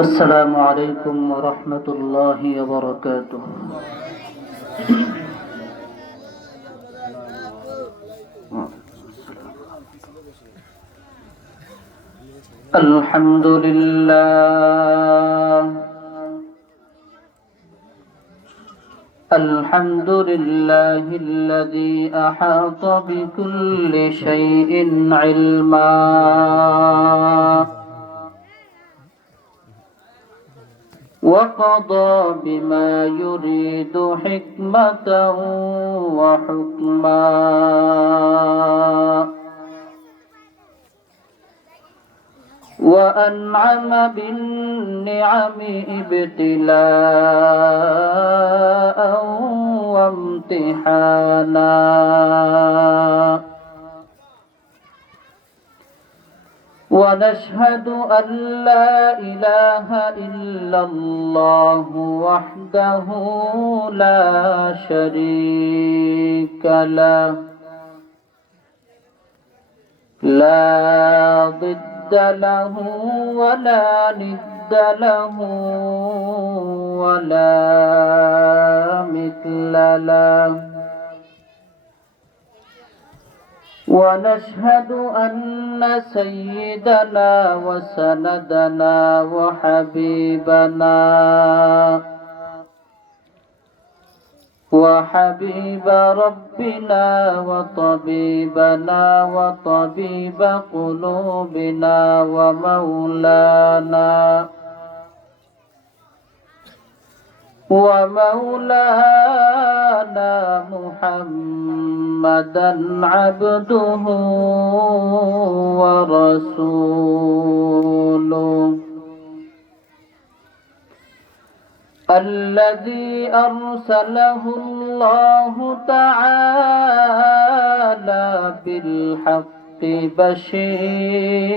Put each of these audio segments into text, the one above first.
السلام عليكم ورحمة الله وبركاته. الحمد لله الحمد لله الذي أحاط بكل شيء علما وقضى بما يريد حكمة وحكما وأنعم بالنعم ابتلاء وامتحانا ونشهد أن لا إله إلا الله وحده لا شريك له لا ضد له ولا ند له ولا مثل له ونشهد أن سيدنا وسندنا وحبيب ربنا وطبيبنا وطبيب قلوبنا ومولانا محمدا عبده ورسوله الذي أرسله الله تعالى بالحق بشيرا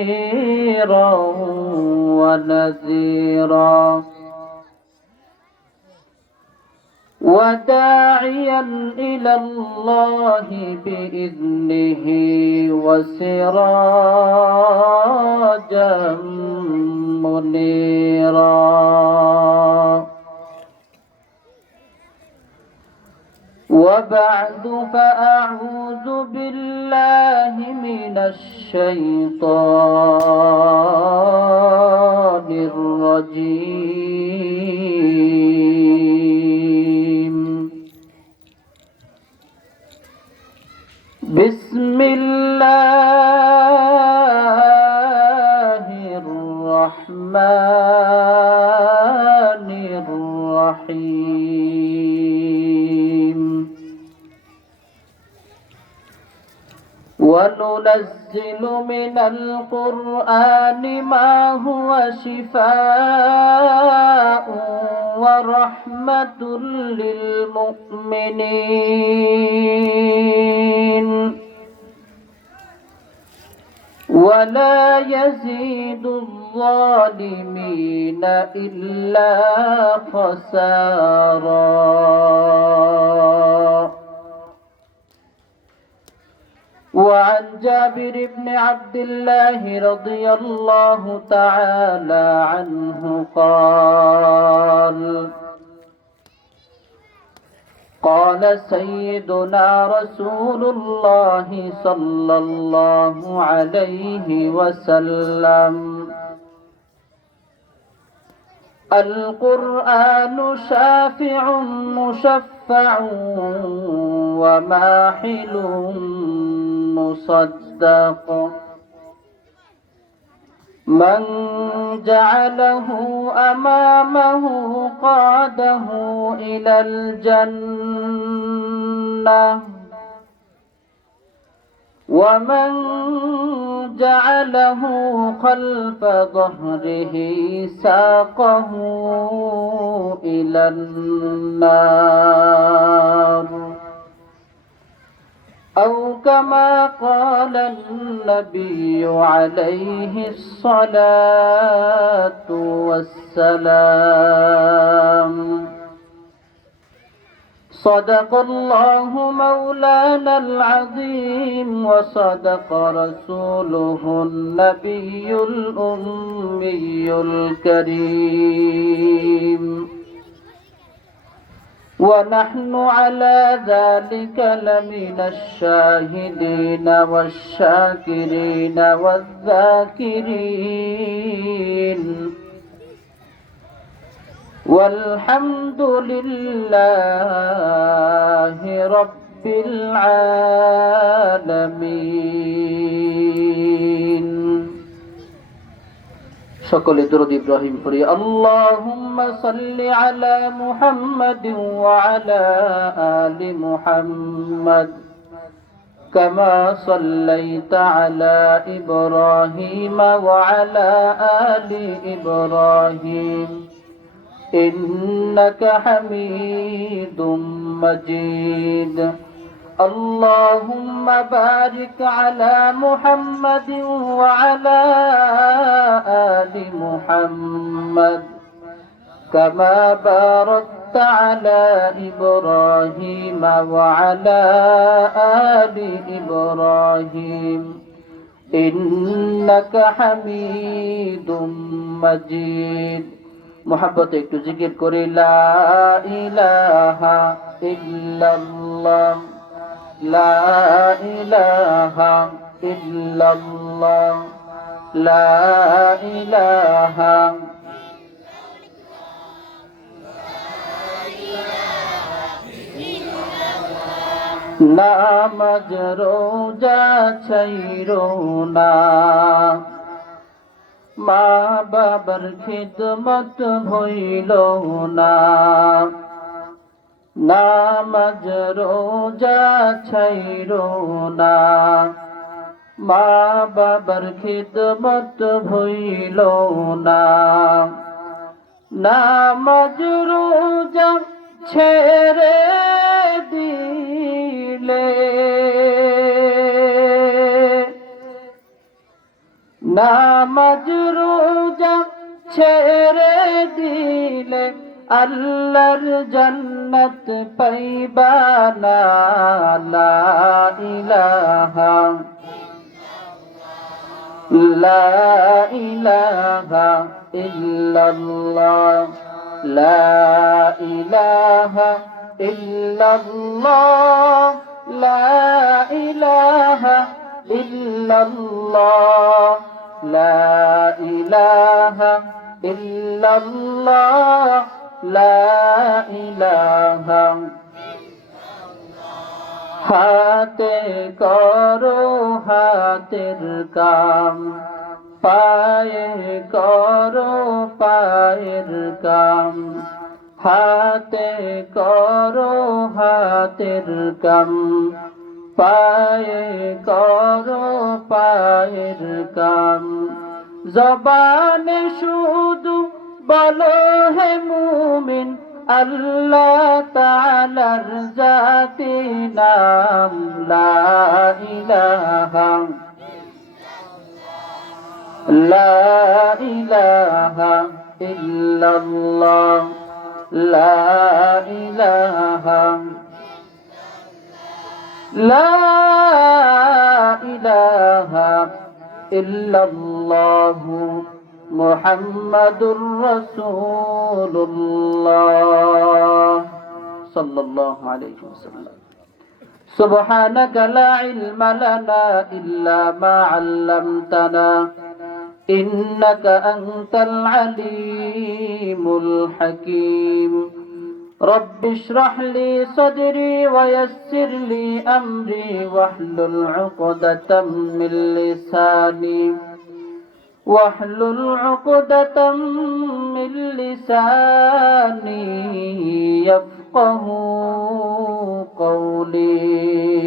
ونذيرا وداعيا إلى الله بإذنه وسراجا منيرا وبعد فأعوذ بالله من الشيطان الرجيم بسم الله الرحمن الرحيم وننزل من القرآن ما هو شفاء ورحمة للمؤمنين ولا يزيد الظالمين إلا خسارا. وعن جابر بن عبد الله رضي الله تعالى عنه قال سيدنا رسول الله صلى الله عليه وسلم القرآن شافع مشفع وماحل مصدق من جعله أمامه قاده إلى الجنة ومن جعله خلف ظهره ساقه إلى النار أو كما قال النبي عليه الصلاة والسلام صدق الله مولانا العظيم وصدق رسوله النبي الأمي الكريم ونحن على ذلك لمن الشاهدين والشاكرين والذاكرين والحمد لله رب العالمين সকলে দরুদ ইব্রাহিম পড়ি আল্লাহুম্মা সাল্লি আলা মুহাম্মাদিন ওয়া আলা আলি মুহাম্মাদ কামা সাল্লাইতা আলা ইব্রাহিম ওয়া আলা আলি ইব্রাহিম إنك حميد مجيد اللهم بارك على محمد وعلى آل محمد كما باركت على إبراهيم وعلى آل إبراهيم إنك حميد مجيد মোহাব্বত একটু জিকির করি লা ইলাহা ইল্লাল্লাহ লা ইলাহা ইল্লাল্লাহ লা ইলাহা নামাজ রোজা ছাইরো না মা বাবার খিদমত ভইল না নামাজ রোজা ছাইরো না মা বাবার খিদমত ভইল না নামাজ রোজা ছেড়ে দিলে নামাজ রোজা ছেড়ে দিলে আল্লাহর জান্নাত পাইবা না লা ইলাহা লা ইলাহা ইল্লাল্লাহ লা ইলাহা ইল্লাল্লাহ লা ইলাহা ইল্লাল্লাহ লা ইলাহা ইল্লাল্লাহ লা ইলাহা হাতে করো হাতের কাম পায়ে করো পায়ের কাম হাতে করো হাতের কাম পায়ে করো পায়ের কাম জবানে শুধু বলো হে মুমিন আল্লাহ তাআলার জাতি নাম লা ইলাহা লা ইলাহা ইল্লাল্লাহ লা ইলাহা لا إله إلا الله محمد رسول الله صلى الله عليه وسلم سبحانك لا علم لنا إلا ما علمتنا إنك أنت العليم الحكيم رب اشرح لي صدري ويسر لي أمري واحلل عقدة من لساني واحلل عقدة من لساني يفقه قولي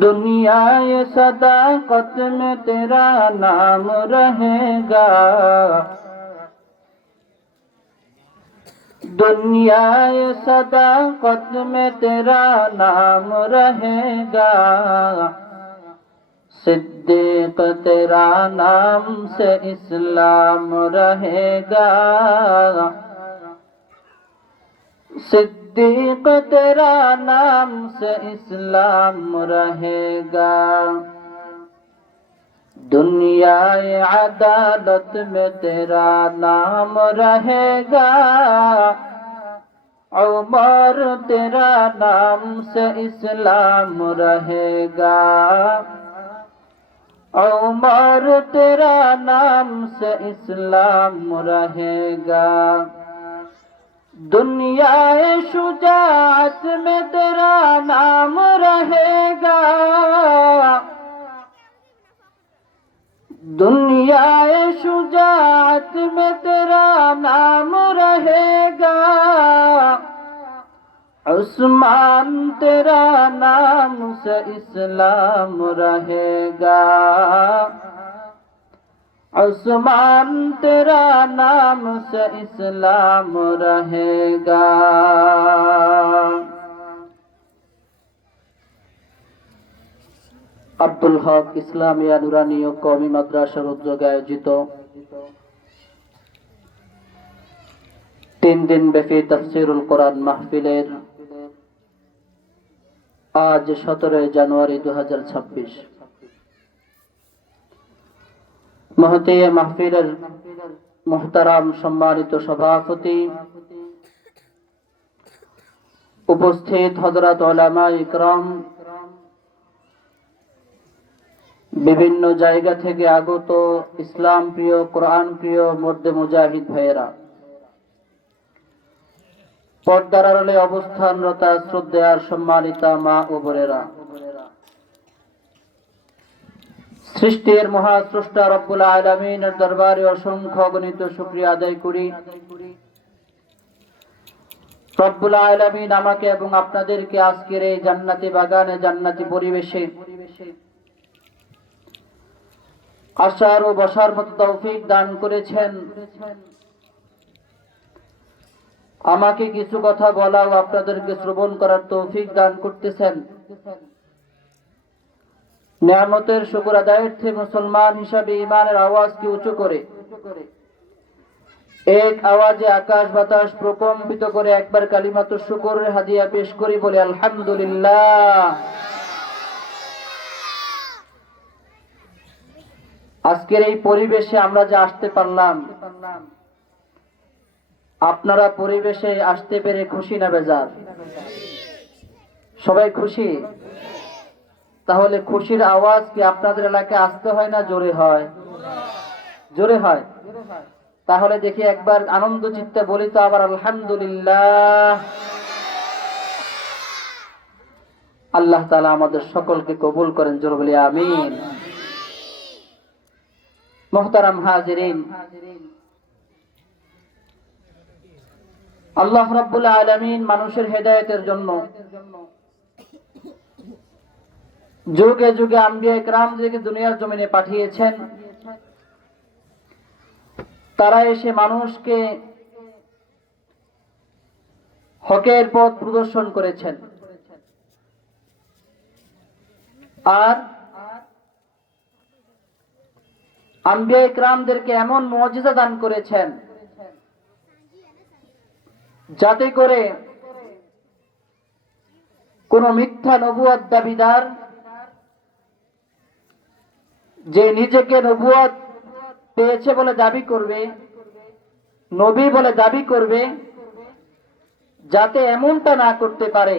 दुनिया ये सदाकत में तेरा नाम रहेगा दुनिया ये सदाकत में तेरा नाम रहेगा सिद्दीक तेरा नाम से इस्लाम रहेगा सिद्दीक तेरा नाम से इस्लाम रहेगा, दुनियाए अदालत में तेरा नाम रहेगा। उमर तेरा नाम से इस्लाम रहेगा, उमर तेरा नाम से इस्लाम रहेगा। दुनियाए शुजाअत में तेरा नाम रहेगा, दुनियाए शुजाअत में तेरा नाम रहेगा। उस्मान तेरा नाम से इस्लाम रहेगा, उस्मान तेरा नाम से इस्लाम रहेगा। আব্দুল হক ইসলামিয়া নুরানীয় কওমি মাদ্রাসার উদ্যোগে আয়োজিত 3 দিন ব্যাপী তাফসীরুল কোরআন মাহফিলের আজ 17 জানুয়ারি 2026 মহতী মাহফিলের মুহতারাম সম্মানিত সভাপতি, উপস্থিত হযরত উলামা ইকরাম, বিভিন্ন জায়গা থেকে আগত ইসলাম প্রিয়, কোরআন প্রিয় মর্দে মুজাহিদ ভাইয়েরা, পর্দার আড়ালে অবস্থানরত শ্রদ্ধেয় সম্মানিতা মা ও বোনেরা, সৃষ্টির মহাস্রষ্টা রব্বুল আলামিনের দরবারে অসংখ্য অগণিত শুকরিয়া আদায় করি। রব্বুল আলামিন আমাকে এবং আপনাদেরকে আজকের এই জান্নাতি বাগানে, জান্নাতি পরিবেশে আসার ও বসার মতো তৌফিক দান করেছেন। আমাকে কিছু কথা বলা ও আপনাদেরকে শ্রবণ করার তৌফিক দান করতেছেন। নিয়ামতের শুকর আদায়ার্থে মুসলমান হিসাবে ঈমানের আওয়াজকে উঁচু করে এক আওয়াজে আকাশ বাতাস প্রকম্পিত করে একবার কালিমাতুশ শুকরের হাদিয়া পেশ করি, বলে আলহামদুলিল্লাহ। আজকের এই পরিবেশে আমরা যে আসতে পারলাম, আপনারা পরিবেশে আসতে পেরে খুশি না বেজার? সবাই খুশি? তাহলে খুশির আওয়াজ কি আপনাদের এলাকায় আসতে হয় না জোরে হয়? জোরে হয়। তাহলে দেখি একবার আনন্দ চিত্তে বলি তো আবার আলহামদুলিল্লাহ। আল্লাহ তাআলা আমাদের সকলকে কবুল করেন, জোরে বলি আমিন। মুহতারাম হাজিরিন, আল্লাহ রাব্বুল আলামিন মানুষের হেদায়েতের জন্য যুগে যুগে আম্বিয়া ইকরামদেরকে দুনিয়ার জমিনে পাঠিয়েছেন। তারা এসে মানুষকে হকের পথ প্রদর্শন করেছেন, আর আম্বিয়া ইকরামদেরকে এমন মুজিজা দান করেছেন যাতে করে কোন মিথ্যা নবুয়ত দাবিদার যে নিজেকে নবুয়ত পেয়েছে বলে দাবি করবে, নবী বলে দাবি করবে, যাতে এমনটা না করতে পারে,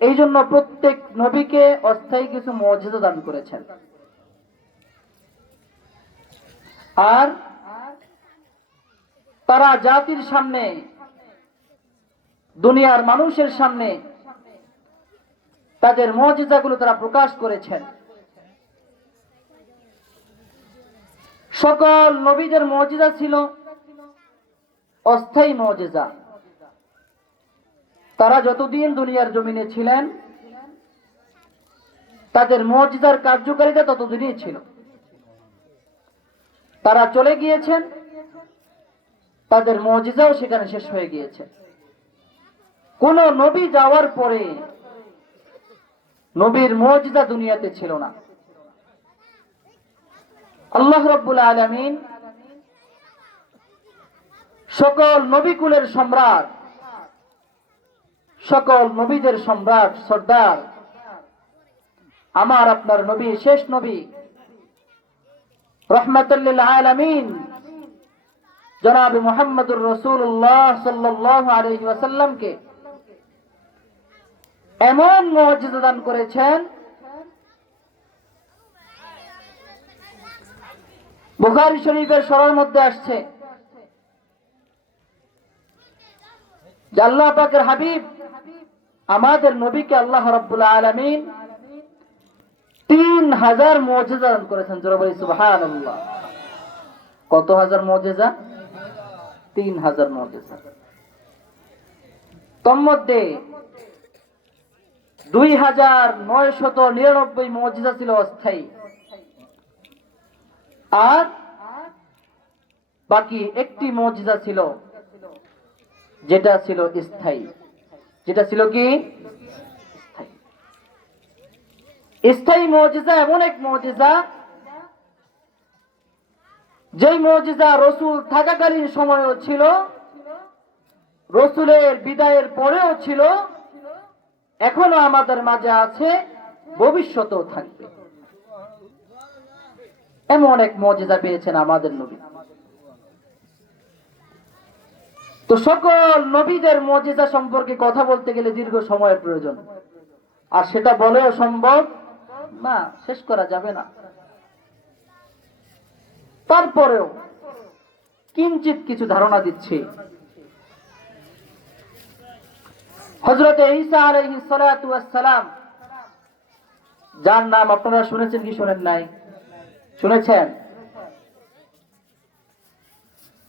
এই জন্য প্রত্যেক নবীকে অস্থায়ী কিছু মুজিজা দান করেছেন। আর তারা জাতির সামনে, দুনিয়ার মানুষের সামনে তাদের মুজিজাগুলো তারা প্রকাশ করেছেন। সকল নবীদের মুজিজা ছিল অস্থায়ী মুজিজা। তারা যতদিন দুনিয়ার জমিনে ছিলেন তাদের মুজিজার কার্যকারিতা ততদিনই ছিল। তারা চলে গিয়েছেন, তাদের মুজিজাও সেখানে শেষ হয়ে গিয়েছে। কোন নবী যাওয়ার পরে নবীর মুজিজা দুনিয়াতে ছিল না। আল্লাহ রাব্বুল আলামিন সকল নবী কুলের সম্রাট সকল নবীদের সম্রাট সর্দার আমার আপনার নবী, শেষ নবী, রাহমাতুল লিল আলামিন জনাব মুহাম্মদুর রাসূলুল্লাহ সাল্লাল্লাহু আলাইহি ওয়াসাল্লামকে এমন মুজিজা দান করেছেন, বুখারী শরীফের সরার মধ্যে আসছে যে আল্লাহ পাকের হাবিব আমাদের নবীকে আল্লাহ রাব্বুল আলামিন 3000 মুজিজা দান করেছেন। জোরে বলি সুবহানাল্লাহ। কত হাজার মুজিজা? 3000 মুজিজা। তন্মধ্যে 2999 মুজিজা ছিল অস্থায়ী, আর বাকি একটি মুজিজা ছিল যেটা ছিল স্থায়ী। যেটা ছিল কি? স্থায়ী মুজিজা এমন এক মুজিজা, যেই মুজিজা রসুল থাকাকালীন সময়ও ছিল, রসুলের বিদায়ের পরেও ছিল, এখনো আমাদের মাঝে আছে, ভবিষ্যতেও থাকবে। এমন এক মুজিজা পেয়েছেন আমাদের নবী। তো সকল নবীদের মুজিজা সম্পর্কে কথা বলতে গেলে দীর্ঘ সময়ের প্রয়োজন, আর সেটা বলেও সম্ভব না, শেষ করা যাবে না। তারপরেও কিঞ্চিত কিছু ধারণা দিচ্ছি। হযরত ঈসা আলাইহিস সালাতু ওয়াস সালাম, যার নাম আপনারা শুনেছেন কি শোনেন নাই? শুনেছেন।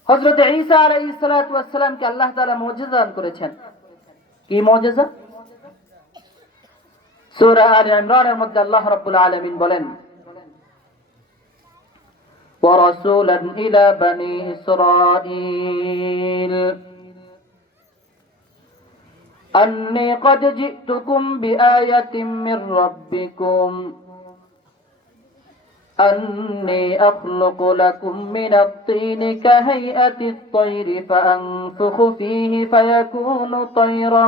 হযরত ঈসা আলাইহিস সালাতু ওয়াস সালামকে আল্লাহ তাআলা মুজিজা দান করেছেন। কি মুজিজা? সূরা আলে ইমরানের মধ্যে আল্লাহ রাব্বুল আলামিন বলেন, ওয়া রাসূলান ইলা বানি ইসরাঈল আন্নী ক্বাদ জিতুকুম বিআয়াতিন মির রাব্বিকুম أني أخلق لكم من الطين كهيئة الطير فأنفخ فيه فيكون طيرا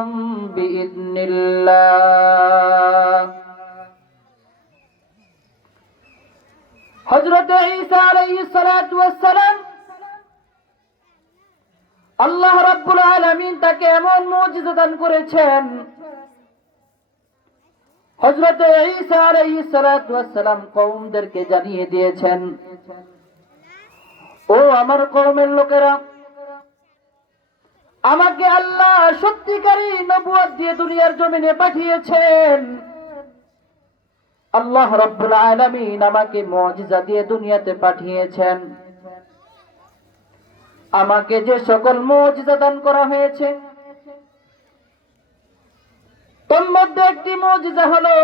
بإذن الله. হযরত ঈসা আলাইহিস সালাতু ওয়াস সালাম, আল্লাহ রাব্বুল আলামিন তাকে এমন মুজিজা দান করেছেন, হযরত ঈসা আলাইহিস সালাতু ওয়াস সালাম কওমদেরকে জানিয়ে দিয়েছেন, ও আমার কওমের লোকেরা, আমাকে আল্লাহ সত্যিকারী নবুয়ত দিয়ে দুনিয়ার জমিনে পাঠিয়েছেন। আল্লাহ রাব্বুল আলামিন আমাকে মুজিজা দিয়ে দুনিয়াতে পাঠিয়েছেন। আমাকে যে সকল মুজিজা দান করা হয়েছে, তোর মধ্যে একটি মুজিজা হলো,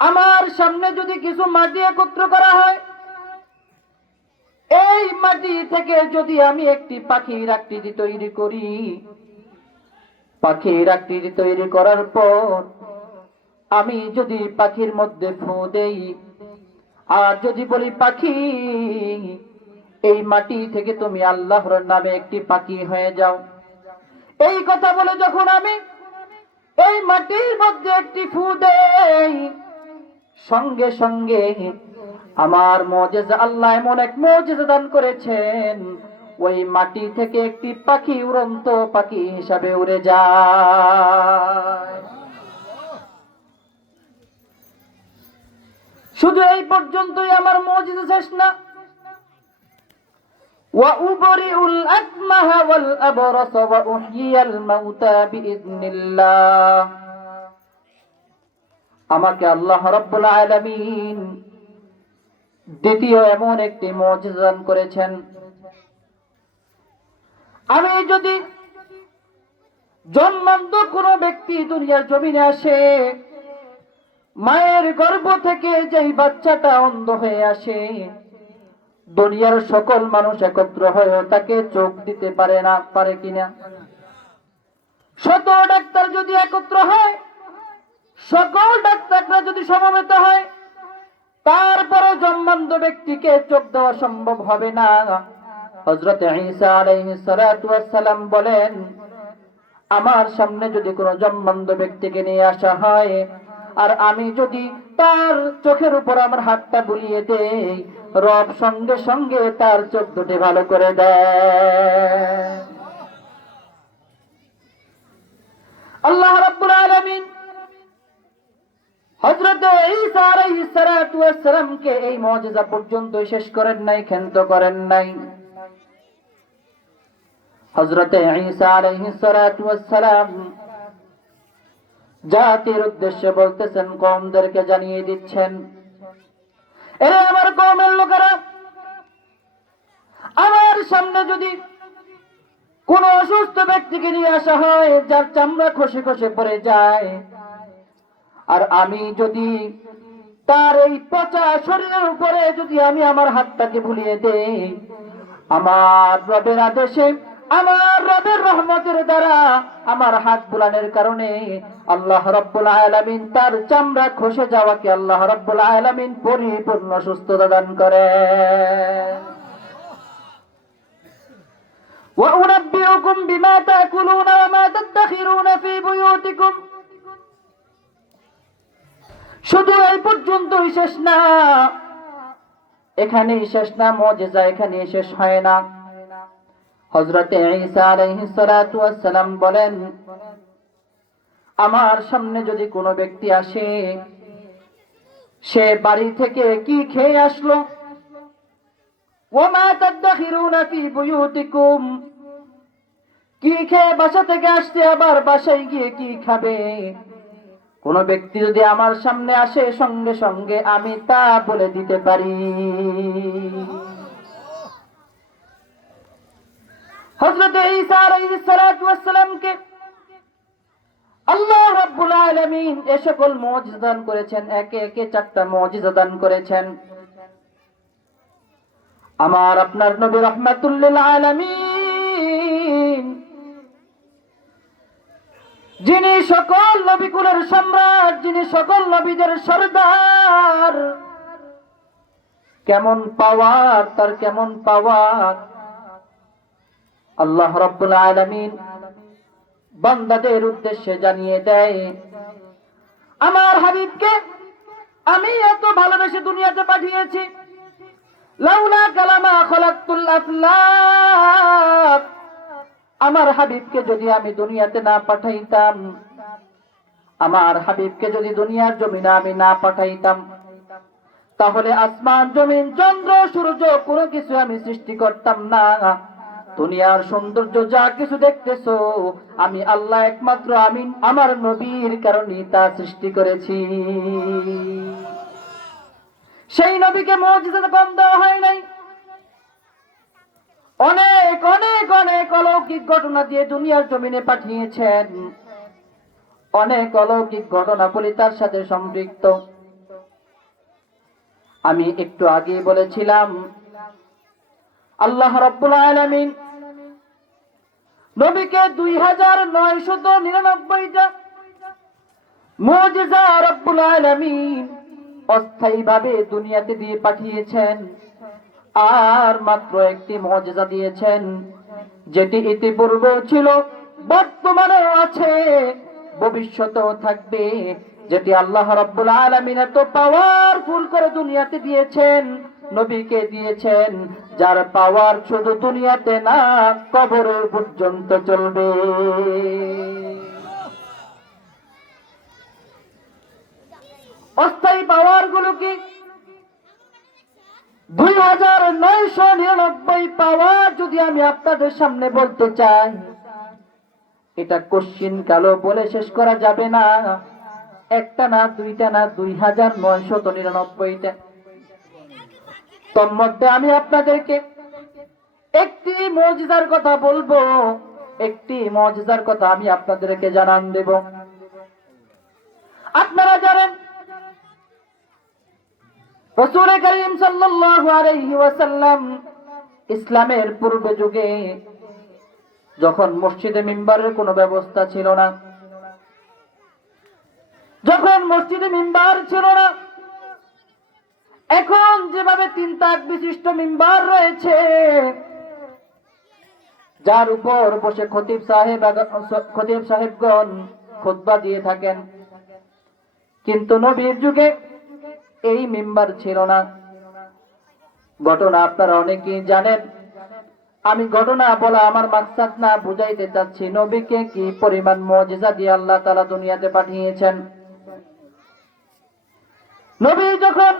আমার সামনে যদি কিছু মাটি একত্র করা হয়, এই মাটি থেকে যদি আমি একটি পাখির আকৃতি তৈরি করি, পাখির আকৃতি তৈরি করার পর আমি যদি পাখির মধ্যে ফু দেই, আর যদি বলি পাখি এই মাটি থেকে তুমি আল্লাহর নামে একটি পাখি হয়ে যাও, এই কথা বলে যখন আমি এই মাটির মধ্যে একটি ফু দেই, সঙ্গে সঙ্গে আমার মুজিজা, আল্লাহ এমন এক মুজিজা দান করেছেন, ওই মাটি থেকে একটি পাখি উড়ন্ত পাখি হিসাবে উড়ে যায়। শুধু এই পর্যন্তই আমার মুজিজা শেষ না। وَأُبْرِئُ الْأَكْمَهَ وَالْأَبْرَصَ وَأُحْيِيَ الْمَوْتَى بِإِذْنِ اللَّهِ। আমাকে আল্লাহ রাব্বুল আলামিন দ্বিতীয় এমন একটি মুজিজা দান করেছেন, আমি যদি জন্মান্ধ কোনো ব্যক্তি দুনিয়ার জমিনে আসে, মায়ের গর্ভ থেকে যেই বাচ্চাটা অন্ধ হয়ে আসে, দুনিয়ার সকল মানুষ একত্র হয়ে তাকে চোখ দিতে পারে না, পারে কিনা? শত ডাক্তার যদি একত্র হয়, সকল ডাক্তাররা যদি সমবেত হয়, তারপরও জন্মান্ধ ব্যক্তিকে চোখ দেওয়া সম্ভব হবে না। হযরত ঈসা আলাইহিস সালাতু ওয়াস সালাম বলেন, আমার সামনে যদি কোনো জন্মান্ধ ব্যক্তিকে নিয়ে আসা হয়, আর আমি যদি তার চোখের উপর আমার হাতটা বুলিয়ে দেই, রব সঙ্গে সঙ্গে তার চোখ দুটি ভালো করে দেয়। আল্লাহ রাব্বুল আলামিন হযরত ঈসা আলাইহিস সালাতু ওয়াস সালামকে এই মুজিজা পর্যন্ত শেষ করেন নাই, ক্ষান্ত করেন নাই। হযরত ঈসা আলাইহিস সালাতু ওয়াস সালাম জাতির উদ্দেশ্যে বলতেছেন, কওমদেরকে জানিয়ে দিচ্ছেন, এরে আমার কওমের লোকেরা, আমার সামনে যদি কোন অসুস্থ ব্যক্তিকে নিয়ে আসা হয়, যার চামড়া খসে খসে পড়ে যায়, আর আমি যদি তার এই পচা শরীরের উপরে যদি আমি আমার হাতটাকে বুলিয়ে দেই, আমার রবের আদেশে, আমার রবের রহমতের দ্বারা, আমার হাত বুলানোর কারণে আল্লাহ রাব্বুল আলামিন তার চামড়া খসে যাওয়াকে আল্লাহ রাব্বুল আলামিন পরিপূর্ণ সুস্থতা দান করেন। وَأُنَبِّئُكُمْ بِمَا تَأْكُلُونَ وَمَا تَدَّخِرُونَ فِي بُيُوتِكُمْ। শুধু এই পর্যন্তই শেষ না, এখানেই শেষ না, মুজিজা এখানেই শেষ হয় না। হযরত ঈসা আলাইহিস সালাতু ওয়াস সালাম বলেন, আমার সামনে যদি কোনো ব্যক্তি আসে, সে বাড়ি থেকে কি খেয়ে আসলো, ওয়ামা তাদাখিরুনা ফি বুয়ুতিকুম, কি খেয়ে বাসা থেকে আসছে, আবার বাসায় গিয়ে কি খাবে, কোন ব্যক্তি যদি আমার সামনে আসে, সঙ্গে সঙ্গে আমি তা বলে দিতে পারি। হযরত ঈসা আলাইহিস সালাতু ওয়াস সালামকে আল্লাহ রাব্বুল আলামিন এ সকল মুজিজা দান করেছেন, একে একে 4টা মুজিজা দান করেছেন। আমার আপনার নবী রাহমাতুল লিল আলামিন, যিনি সকল নবীকুলের সম্রাট, যিনি সকল নবীদের সরদার, কেমন পাওয়ার তার, কেমন পাওয়ার! আল্লাহ রাব্বুল আলামিন বান্দাদের উদ্দেশ্যে জানিয়ে দেয়, আমার হাবিবকে আমি এত ভালোবেসে দুনিয়াতে পাঠিয়েছি, লাউলা কালামা খলাকতুল আফলাক, আমার হাবিবকে যদি আমি দুনিয়াতে না পাঠাইতাম, আমার হাবিবকে যদি দুনিয়ার জমিনে আমি না পাঠাইতাম, তাহলে আসমান, জমিন, চন্দ্র, সূর্য কোনো কিছু আমি সৃষ্টি করতাম না। দুনিয়ার সৌন্দর্য যা কিছু দেখতেছো, আমি আল্লাহ একমাত্র আমি আমার নবীর কারণে তা সৃষ্টি করেছি। সেই নবীকে মুজিজা কম দেওয়া হয় নাই, অনেক অনেক অনেক অলৌকিক ঘটনা দিয়ে দুনিয়ার জমিনে পাঠিয়েছেন। অনেক অলৌকিক ঘটনাবলী তার সাথে সম্পৃক্ত। আমি একটু আগে বলেছিলাম, আল্লাহ রাব্বুল আলামিন নবীকে 2999টা মুজিজা রাব্বুল আলামিন অস্থায়ীভাবে দুনিয়াতে দিয়ে পাঠিয়েছেন, আর মাত্র একটি মুজিজা দিয়েছেন, যেটি ইতিপূর্বে ছিল, বর্তমানে আছে, ভবিষ্যতেও থাকবে, যেটি আল্লাহ রাব্বুল আলামিন এত পাওয়ারফুল করে দুনিয়াতে দিয়েছেন, নবীকে দিয়েছেন, যার পাওয়ার শুধু দুনিয়াতে না, কবর পর্যন্ত চলবে। অস্থায়ী পাওয়ার গুলো কি? 2999 পাওয়ার যদি আমি আপনাদের সামনে বলতে চাই, এটা কোশ্চিন কালো বলে শেষ করা যাবে না। একটা না, দুইটা না, 2999টা। তোর মধ্যে আমি আপনাদেরকে একটি মুজিজার কথা বলবো, একটি মুজিজার কথা আমি আপনাদেরকে জানান দেব। আপনারা জানেন, রাসূল করিম সাল্লাল্লাহু আলাইহি ওয়াসাল্লাম ইসলামের পূর্ব যুগে যখন মসজিদে মিম্বারের কোনো ব্যবস্থা ছিল না, যখন মসজিদে মিম্বার ছিল না, এখন যেভাবে 3 তাক বিশিষ্ট মিম্বার রয়েছে, যার উপর বসে খতিব সাহেবগণ খুতবা দিয়ে থাকেন। কিন্তু নবীর যুগে এই মিম্বার ছিল না। ঘটনা আপনারা অনেকেই জানেন। আমি ঘটনা বলা আমার মাকসাদ না, বুঝাইতে চাচ্ছি নবীকে কি পরিমাণ মুজিজা দিয়ে আল্লাহ তাআলা দুনিয়াতে পাঠিয়েছেন। নবী যখন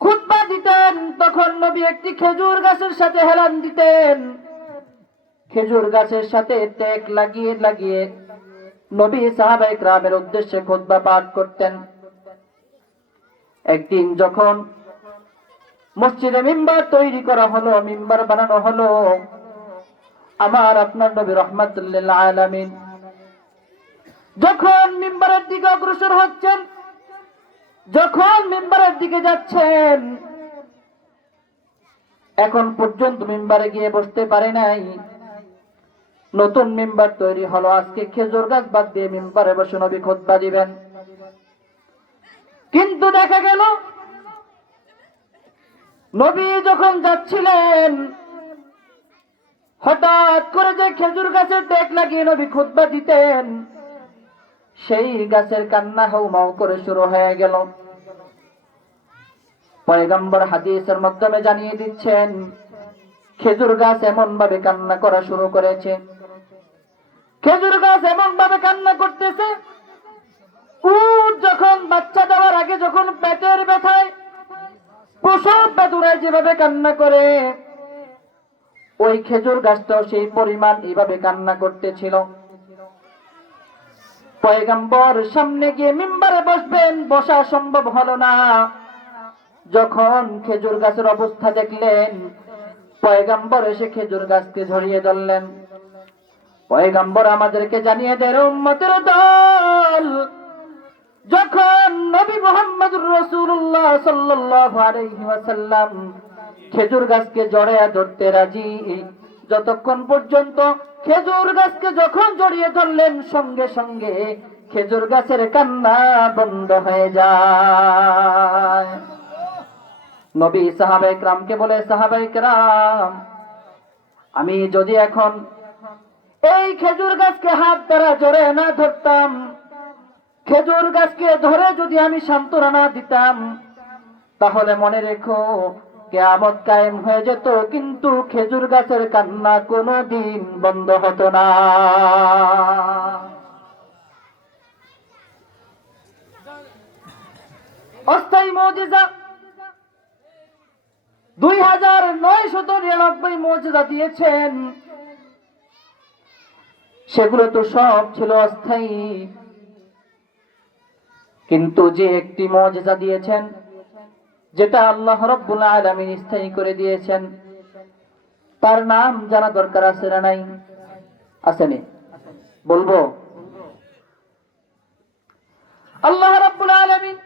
খুতবা দিতেন তখন নবী একটি খেজুর গাছের সাথে হেলান দিতেন। খেজুর গাছের সাথে টেক লাগিয়ে লাগিয়ে নবী সাহাবায়ে কেরামের উদ্দেশ্যে খুতবা পাঠ করতেন। একদিন যখন মসজিদে মিম্বার তৈরি করা হলো, মিম্বার বানানো হলো, আমার আপনার নবী রাহমাতুল লিল আলামিন যখন মিম্বারের দিকে অগ্রসর হচ্ছেন, যখন মিম্বারের দিকে যাচ্ছেন, এখন পর্যন্ত মিম্বারে গিয়ে বসতে পারে নাই। নতুন মিম্বার তৈরি হলো, আজকে খেজুর গাছ বাদ দিয়ে মিম্বারে বসে নবী খুতবা দিবেন। কিন্তু দেখা গেল নবী যখন যাচ্ছিলেন, হঠাৎ করে যে খেজুর গাছের ডেক লাগিয়ে নবী খুতবা দিতেন, সেই গাছের কান্না হাউমাউ করে শুরু হয়ে গেল। পয়গম্বর হাদিসের মাধ্যমে জানিয়ে দিচ্ছেন, খেজুর গাছ এমন ভাবে কান্না করা শুরু করেছে, খেজুর গাছ এমন ভাবে কান্না করতেছে, উট যখন বাচ্চা দেওয়ার আগে যখন পেটের ব্যথায় প্রসব বেদনায় যেভাবে কান্না করে, ওই খেজুর গাছটাও সেই পরিমাণ এইভাবে কান্না করতেছিল। পয়গম্বর সামনে গিয়ে মিম্বারে বসবেন, বসা সম্ভব হলো না। যখন খেজুর গাছের অবস্থা দেখলেন, পয়গম্বর এসে খেজুর গাছকে ধরিয়ে ধরলেন। পয়গম্বর আমাদেরকে জানিয়ে দেন, উম্মতের দল, যখন নবী মুহাম্মদুর রাসূলুল্লাহ সাল্লাল্লাহু আলাইহি ওয়াসাল্লাম খেজুর গাছকে জড়িয়ে ধরতে রাজি, যতক্ষণ পর্যন্ত খেজুর গাছকে যখন জড়িয়ে ধরলেন, সঙ্গে সঙ্গে খেজুর গাছের কান্না বন্ধ হয়ে যায়। নবী সাহাবায়ে কেরামকে বলে, সাহাবায়ে কেরাম, আমি যদি এখন এই খেজুর গাছকে হাত দ্বারা জড়িয়ে না ধরতাম, খেজুর গাছকে ধরে যদি আমি সান্ত্বনা না দিতাম, তাহলে মনে রেখো কিয়ামত কায়েম হয়ে যেত, কিন্তু খেজুর গাছের কান্না কোনোদিন বন্ধ হতো না। অস্থায়ী মুজিজা 2999 মুজিজা দিয়েছেন, সেগুলো তো সব ছিল অস্থায়ী, কিন্তু যে একটি মুজিজা দিয়েছেন, যেটা আল্লাহ রাব্বুল আলামিন স্থায়ী করে দিয়েছেন, তার নাম জানা দরকার আছে না নাই? আসেনি? বলবো। আল্লাহ রাব্বুল আলামিন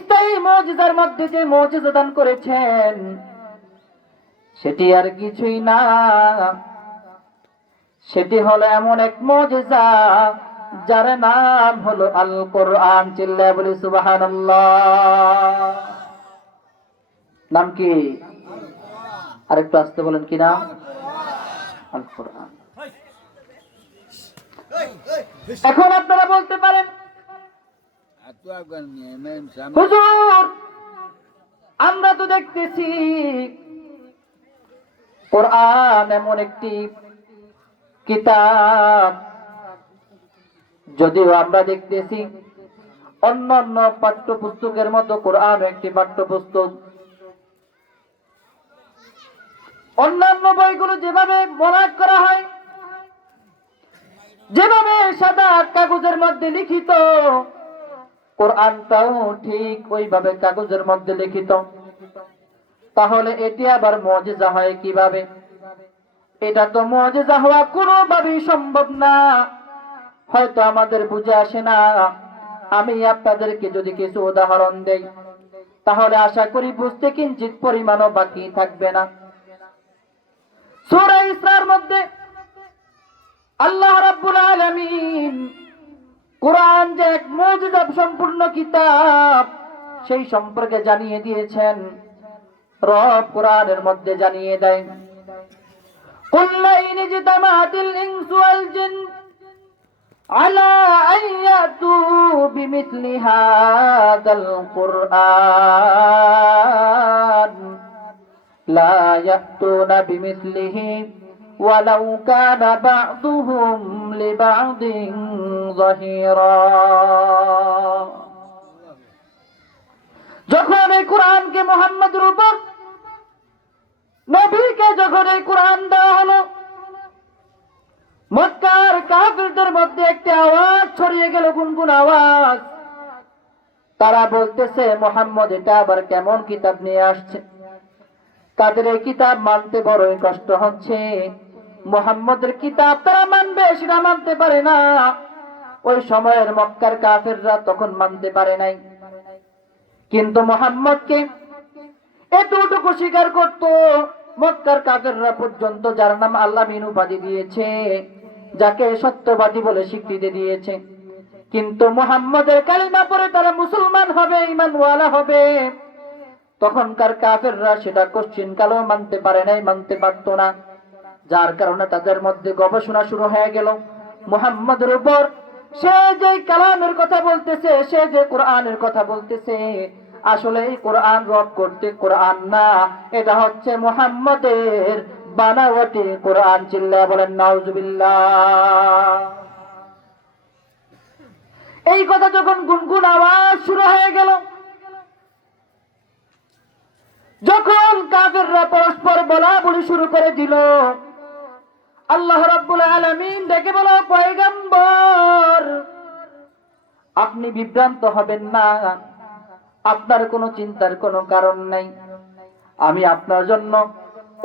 স্থায়ী মুজিজার মধ্যে যে মুজিজা দান করেছেন, সেটি আর কিছুই না, সেটি হলো এমন এক মুজিজা যার নাম হলো আল কোরআন। চিল্লায়ে বলি সুবহানাল্লাহ। নাম কি? আরেকটু আসতে বলেন, কি নাম? আল কোরআন। এখন আপনারা বলতে পারেন, হুজুর আমরা তো দেখতেছি কোরআন এমন একটি কিতাব, যদিও আমরা দেখতেছি অন্যান্য পাঠ্যপুস্তকের মতো কোরআন একটি পাঠ্যপুস্তক। অন্যান্য বইগুলো যেভাবে বরাদ করা হয়, যেভাবে সাদা কাগজের মধ্যে লিখিত, কোরআনটাও ঠিক ওইভাবে কাগজের মধ্যে লিখিত। তাহলে এটি আবার মুজিজা হয় কিভাবে? এটা তো মুজিজা হওয়া কোনোভাবেই সম্ভব না। হয়তো আমাদের বুঝে আসে না। আমি আপনাদেরকে যদি কিছু উদাহরণ দেই, তাহলে আশা করি বুঝতে কিঞ্চিত পরিমাণও বাকি থাকবে না। সূরা ইসরার মধ্যে আল্লাহ রাব্বুল আলামিন কোরআন যে এক মুজিজা সম্পূর্ণ কিতাব, সেই সম্পর্কে জানিয়ে দিয়েছেন। রব কোরআনের মধ্যে জানিয়ে দেয়, কুল লাইন ইজতামাআতিল ইনসু ওয়াল জিন আলা আন ইয়াতু বিমিসলি হাযাল কুরআন লা ইয়াতুনা বিমিসলিহি ওয়ালাউ কানা বা'দুহুম লিবা'দিন যাহিরা। যখন এই কোরআনকে মুহাম্মদের উপর, নবীকে যখন এই কোরআন দেওয়া হলো, মক্কার কাফিরদের মধ্যে একটি আওয়াজ ছড়িয়ে গেল, গুনগুন আওয়াজ। তারা বলতেছে, মুহাম্মদ এটা আবার কেমন কিতাব নিয়ে আসছে? তাদের এই কিতাব মানতে বড়ই কষ্ট হচ্ছে। মুহাম্মদের কিতাব তারা মানবে, সেটা মানতে পারে না। ওই সময়ের মক্কার কাফিররা তখন মানতে পারে নাই, কিন্তু মুহাম্মদকে এতটুকু স্বীকার করত। মক্কার কাফিররা পর্যন্ত, যার নাম আল্লাহ মিন উপাধি দিয়েছে, যাকে সত্যবাদী বলে স্বীকৃতি দিয়েছে, কিন্তু মুহাম্মদের কালিমা পড়ে তারা মুসলমান হবে, ঈমানওয়ালা হবে। তখনকার কাফিররা সেটা কোশ্চিন কালেও মানতে পারে নাই, মানতে পারত না। যার কারণে তাদের মধ্যে গবেষণা শুরু হয়ে গেল মুহাম্মদের উপর। সে যে কালামের কথা বলতেছে, সে যে কোরআনের কথা বলতেছে, আসলে এই কোরআন রব করতে কোরআন না, এটা হচ্ছে মুহাম্মদের বানাওয়াটি কোরআন। চিল্লায়া বলেন নাউজুবিল্লাহ। এই কথা যখন গুনগুন আওয়াজ শুরু হয়ে গেল, যখন কাফিররা পরস্পর বলাবলি শুরু করে দিল, আল্লাহ রাব্বুল আলামিন ডেকে বলো, পয়গম্বর আপনি বিভ্রান্ত হবেন না, আপনার কোনো চিন্তার কোনো কারণ নাই। আমি আপনার জন্য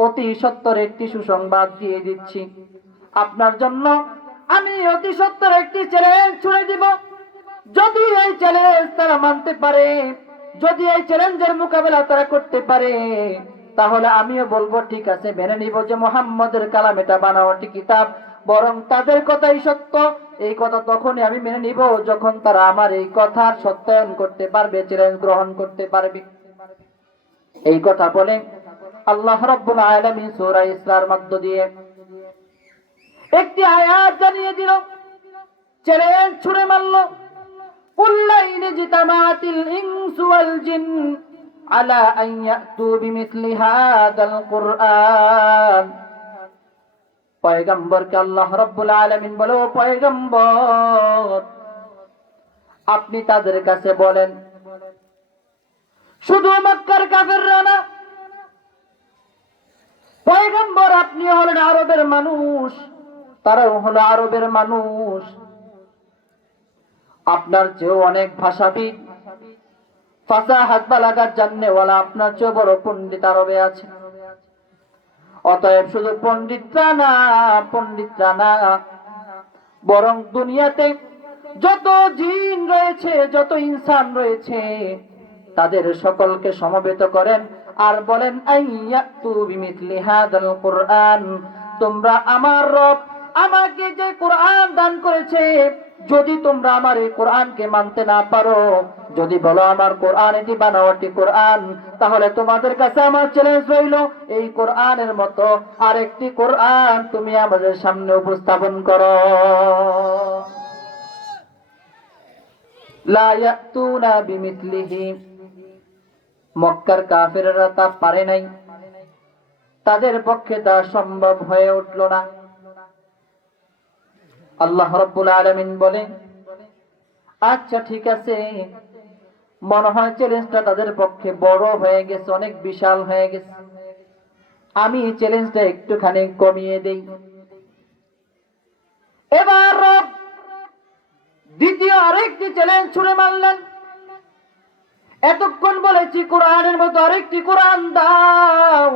অতি সত্বর একটি সুসংবাদ দিয়ে দিচ্ছি। আপনার জন্য আমি অতি সত্বর একটি চ্যালেঞ্জ ছুড়ে দিব। যদি এই চ্যালেঞ্জ তারা মানতে পারে, যদি এই চ্যালেঞ্জের মোকাবেলা তারা করতে পারে, তাহলে আমিও বলবো ঠিক আছে, মেনে নিব যে মুহাম্মদের কালাম এটা বানাওয়াটি কিতাব, বরং তাদের কথাই সত্য। এই কথা তখনই আমি মেনে নিব যখন তারা আমার এই কথার সত্যায়ন করতে পারবে, চ্যালেঞ্জ গ্রহণ করতে পারবে। এই কথা বলে আল্লাহ রাব্বুল আলামিন সূরা ইসরার মধ্য দিয়ে একটি আয়াত জানিয়ে দিল, চ্যালেঞ্জ ছুড়ে মারল, কুল লাইন ইজতামাআতিল ইনসু ওয়াল জিন আলা আন ইয়াতু বিমিসলি হাযাল কুরআন। পয়গম্বরকে আল্লাহ রাব্বুল আলামিন বলে, ও পয়গম্বর আপনি তাদের কাছে বলেন, শুধু মক্কার কাফিররা না, পয়গম্বর আপনি হলেন আরবের মানুষ, তারাও হলো আরবের মানুষ, আপনার চেয়েও অনেক ভাষাবিদ, ফাসাহাত বালাগাত জাননেওয়ালা আপনার চেয়েও বড় পণ্ডিত আরবে আছে। অতএব শুধু পণ্ডিতরা না, বরং দুনিয়াতে যত জিন রয়েছে, যত ইনসান রয়েছে, তাদের সকলকে সমবেত করেন আর বলেন, আইয়াতু বিমিসলি হাযাল কুরআন, তোমরা আমার রব আমাকে যে কোরআন দান করেছে, যদি তোমরা আমার এই কোরআনকে মানতে না পারো, যদি বলো আমার কোরআন এটি বানাওয়াটি কোরআন, তাহলে তোমাদের কাছে আমার চ্যালেঞ্জ রইল, এই কোরআনের মতো আরেকটি কোরআন তুমি আমাদের সামনে উপস্থাপন করো। লা ইয়াতুনা বিমিসলিহি, মক্কার কাফিররা তা পারে নাই, তাদের পক্ষে তা সম্ভব হয়ে উঠল না। আল্লাহ রাব্বুল আলামিন বলেন, আচ্ছা ঠিক আছে, মনে হয় চ্যালেঞ্জটা তাদের পক্ষে বড় হয়ে গেছে, অনেক বিশাল হয়ে গেছে, আমি চ্যালেঞ্জটা একটুখানি কমিয়ে দেই। এবার রব দ্বিতীয় আরেকটি চ্যালেঞ্জ ছুড়ে মারলেন, এতক্ষণ বলেছি কোরআনের মতো আরেকটি কোরআন দাও,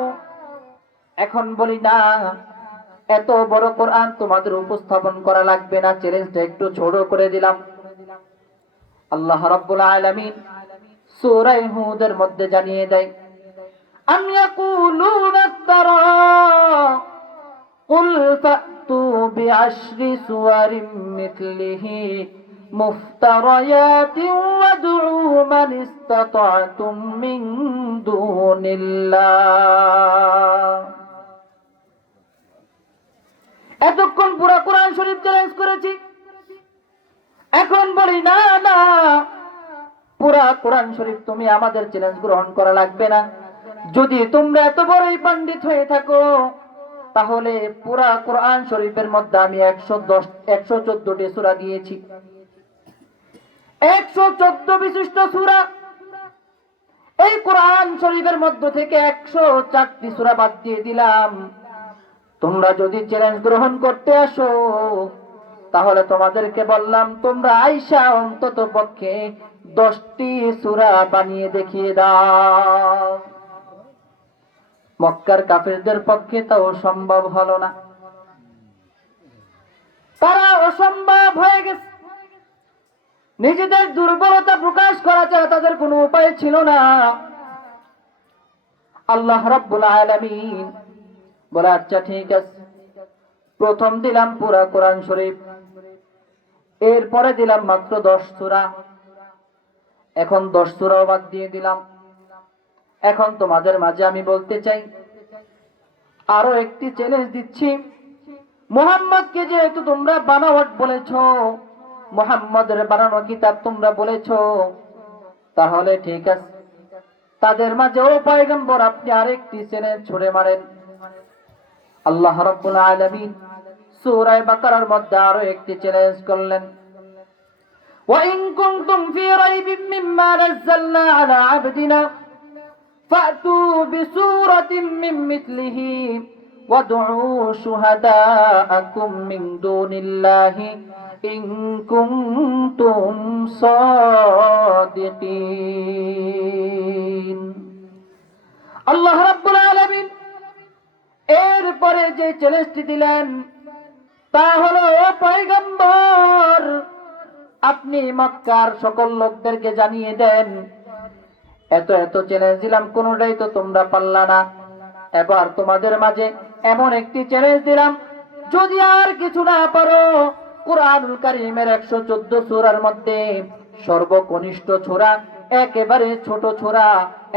এখন বলি না, এত বড় কোরআন তোমাদের উপস্থাপন করা লাগবে না, চ্যালেঞ্জটা একটু ছোট করে দিলাম। আল্লাহ রাব্বুল আলামিন সূরা হুদের মধ্যে জানিয়ে দেয়, আম ইয়াকুলুনা ইফতারা কুল ফাতু বিআশরি সুওয়ারিম মিথলিহি মুফতারায়াতিন ওয়াদউ মান ইসতাতা'তুম মিন দুনিল্লাহ। এতক্ষণ পুরা কোরআন শরীফ চ্যালেঞ্জ করেছি, এখন বলি না না, পুরা কোরআন শরীফ তুমি আমাদের চ্যালেঞ্জ গ্রহণ করা লাগবে না। যদি তোমরা এত বড়ই পণ্ডিত হয়ে থাকো, তাহলে পুরা কোরআন শরীফের মধ্যে আমি 114টি সূরা দিয়েছি, 114 বিশিষ্ট সূরা। এই কোরআন শরীফের মধ্য থেকে 104টি সূরা বাদ দিয়ে দিলাম। তোমরা যদি চ্যালেঞ্জ গ্রহণ করতে আসো, তাহলে তোমাদেরকে বললাম তোমরা আয়েশা অন্তত পক্ষে 10টি সূরা বানিয়ে দেখিয়ে দাও। মক্কার কাফিরদের পক্ষে তাও সম্ভব হলো না, তারা অসম্ভব হয়ে গেছে। নিজেদের দুর্বলতা প্রকাশ করা ছাড়া তাদের কোনো উপায় ছিল না। আল্লাহ রাব্বুল আলামিন বলে, আচ্ছা ঠিক আছে, প্রথম দিলাম পুরা কোরআন শরীফ, এরপরে দিলাম মাত্র 10 সূরা, এখন 10 সূরাও বাদ দিয়ে দিলাম। এখন তোমাদের মাঝে আমি বলতে চাই, আরো একটি চ্যালেঞ্জ দিচ্ছি। মুহাম্মদকে যেহেতু তোমরা বানাওয়াট বলেছো, মুহাম্মদের বানানো কিতাব তোমরা বলেছো, তাহলে ঠিক আছে, তাদের মাঝে ও পয়গম্বর আপনি আরেকটি চ্যালেঞ্জ ছুড়ে মারেন। আল্লাহ রাব্বুল আলামিন সূরা বাকারার মধ্যে আরো একটি চ্যালেঞ্জ করলেন, ওয়া ইন কুনতুম ফি রাইবিন মিম্মা নাযালনা আলা আবদিনা ফাতু বিসূরাতিন মিন মিথলিহি ওয়াদউ শুহাদাআকুম মিন দুনিল্লাহি ইন কুনতুম সাদিকিন। আল্লাহ রাব্বুল আলামিন এরপরে যে চ্যালেঞ্জটি দিলেন তা হলো, ও পয়গম্বর আপনি মক্কার সকল লোকদেরকে জানিয়ে দেন, এত এত চ্যালেঞ্জ দিলাম, কোনোটাই তো তোমরা পারলা না। এবার তোমাদের মাঝে এমন একটি চ্যালেঞ্জ দিলাম, যদি আর কিছু না পারো, কুরআনুল কারীমের 114 সূরার মধ্যে সর্বকনিষ্ঠ সূরা, একেবারে ছোট সূরা,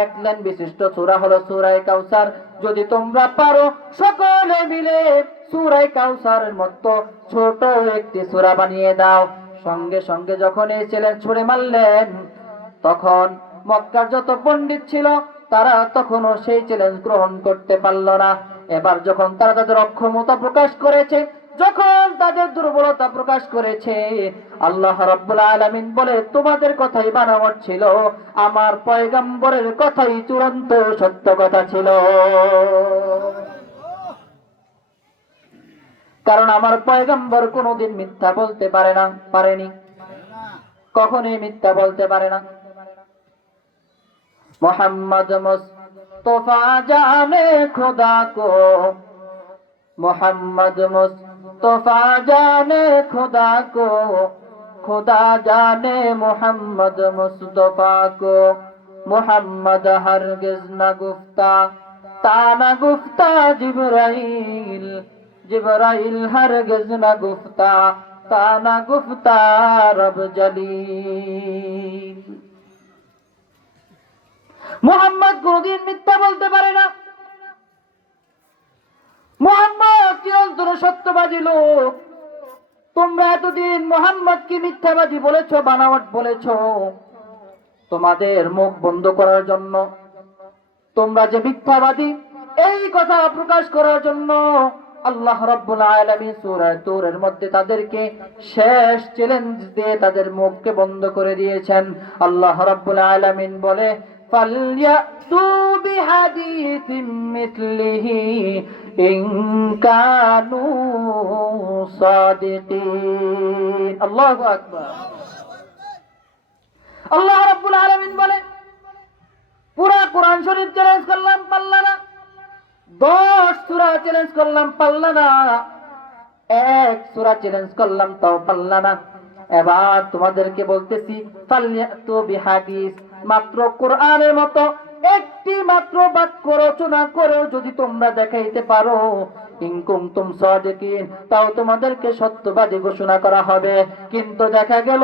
এক লাইন বিশিষ্ট সূরা হলো সূরা কাউসার, যদি তোমরা পারো সকলে মিলে সূরা কাউসারের মতো ছোট একটি সূরা বানিয়ে দাও। সঙ্গে সঙ্গে যখন এই চ্যালেঞ্জ ছুড়ে মারলেন, তখন মক্কার যত পণ্ডিত ছিল তারা তখনও সেই চ্যালেঞ্জ গ্রহণ করতে পারল না। এবার যখন তারা তাদের অক্ষমতা প্রকাশ করেছে, যখন তাদের দুর্বলতা প্রকাশ করেছে, আল্লাহ রাব্বুল আলামিন বলে, তোমাদের কথাই বানাওয়াট ছিল, আমার পয়গম্বরের কথাই চূড়ান্ত সত্য কথা ছিল। কারণ আমার পয়গম্বর কোনোদিন মিথ্যা বলতে পারে না, পারেনি, কখনোই মিথ্যা বলতে পারে না। मोहम्मद मुस्तफा जाने खुदा को, मोहम्मद मुस्तफा जाने खुदा को, खुदा जाने मोहम्मद मुस्तफा को, मोहम्मद हरगिज न गुफ्ता ताना गुफ्ता जिब्राइल, जिब्राइल हरगिज न गुफ्ता ताना गुफ्ता रब जलील। মুহাম্মদ কোনদিন মিথ্যা বলতে পারে না। মুহাম্মদ চিরন্তন সত্যবাদী লোক। তোমরা এতদিন মুহাম্মদকে মিথ্যাবাদী বলেছো, বানাওয়াট বলেছো, তোমাদের মুখ বন্ধ করার জন্য, তোমরা যে মিথ্যাবাদী এই কথা প্রকাশ করার জন্য আল্লাহ রাব্বুল আলামিন সূরা তুরের মধ্যে তাদেরকে শেষ চ্যালেঞ্জ দিয়ে তাদের মুখকে বন্ধ করে দিয়েছেন। আল্লাহ রাব্বুল আলামিন বলে, فَلْيَأْتُوا بِحَدِيثٍ مِثْلِهِ إِنْ كَانُوا صَادِقِينَ। আল্লাহু আকবার। আল্লাহ রাব্বুল আলামিন বলে, পুরা কোরআন শরীফ চ্যালেঞ্জ করলাম, পারলা না। 10 সূরা চ্যালেঞ্জ করলাম, পারলা না। 1 সূরা চ্যালেঞ্জ করলাম, তাও পারলা না। এবার তোমাদেরকে বলতেছি, ফালইয়াতু বিহাদিস, মাত্র কোরআনের মতো একটি মাত্র বাক্য রচনা করেও যদি তোমরা দেখাইতে পারো, ইন কুনতুম সাদিকিন, তাও তোমাদেরকে সত্যবাদী ঘোষণা করা হবে। কিন্তু দেখা গেল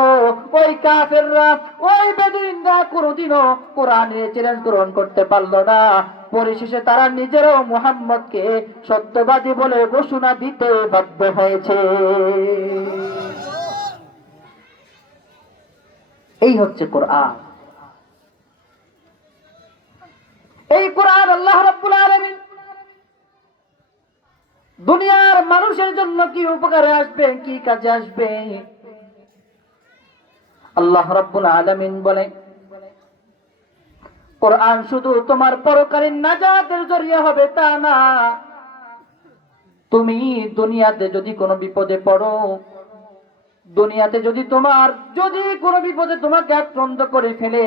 ওই কাফেররা, ওই বেদুইনরা কোনোদিনও কোরআনের চ্যালেঞ্জ গ্রহণ করতে পারলো না। পরিশেষে তারা নিজেরাও মুহাম্মদকে সত্যবাদী বলে ঘোষণা দিতে বাধ্য হয়েছে। এই হচ্ছে কোরআন। এই কোরআন আল্লাহ রাব্বুল আলামিন দুনিয়ার মানুষের জন্য কি উপকারে আসবে, কি কাজে আসবে, আল্লাহ রাব্বুল আলামিন বলে কোরআন শুধু তোমার পরকালীন নাজাতের জরিয়া হবে তা না। তুমি দুনিয়াতে যদি কোনো বিপদে পড়ো, দুনিয়াতে যদি কোনো বিপদে তোমাকে আক্রান্ত করে ফেলে,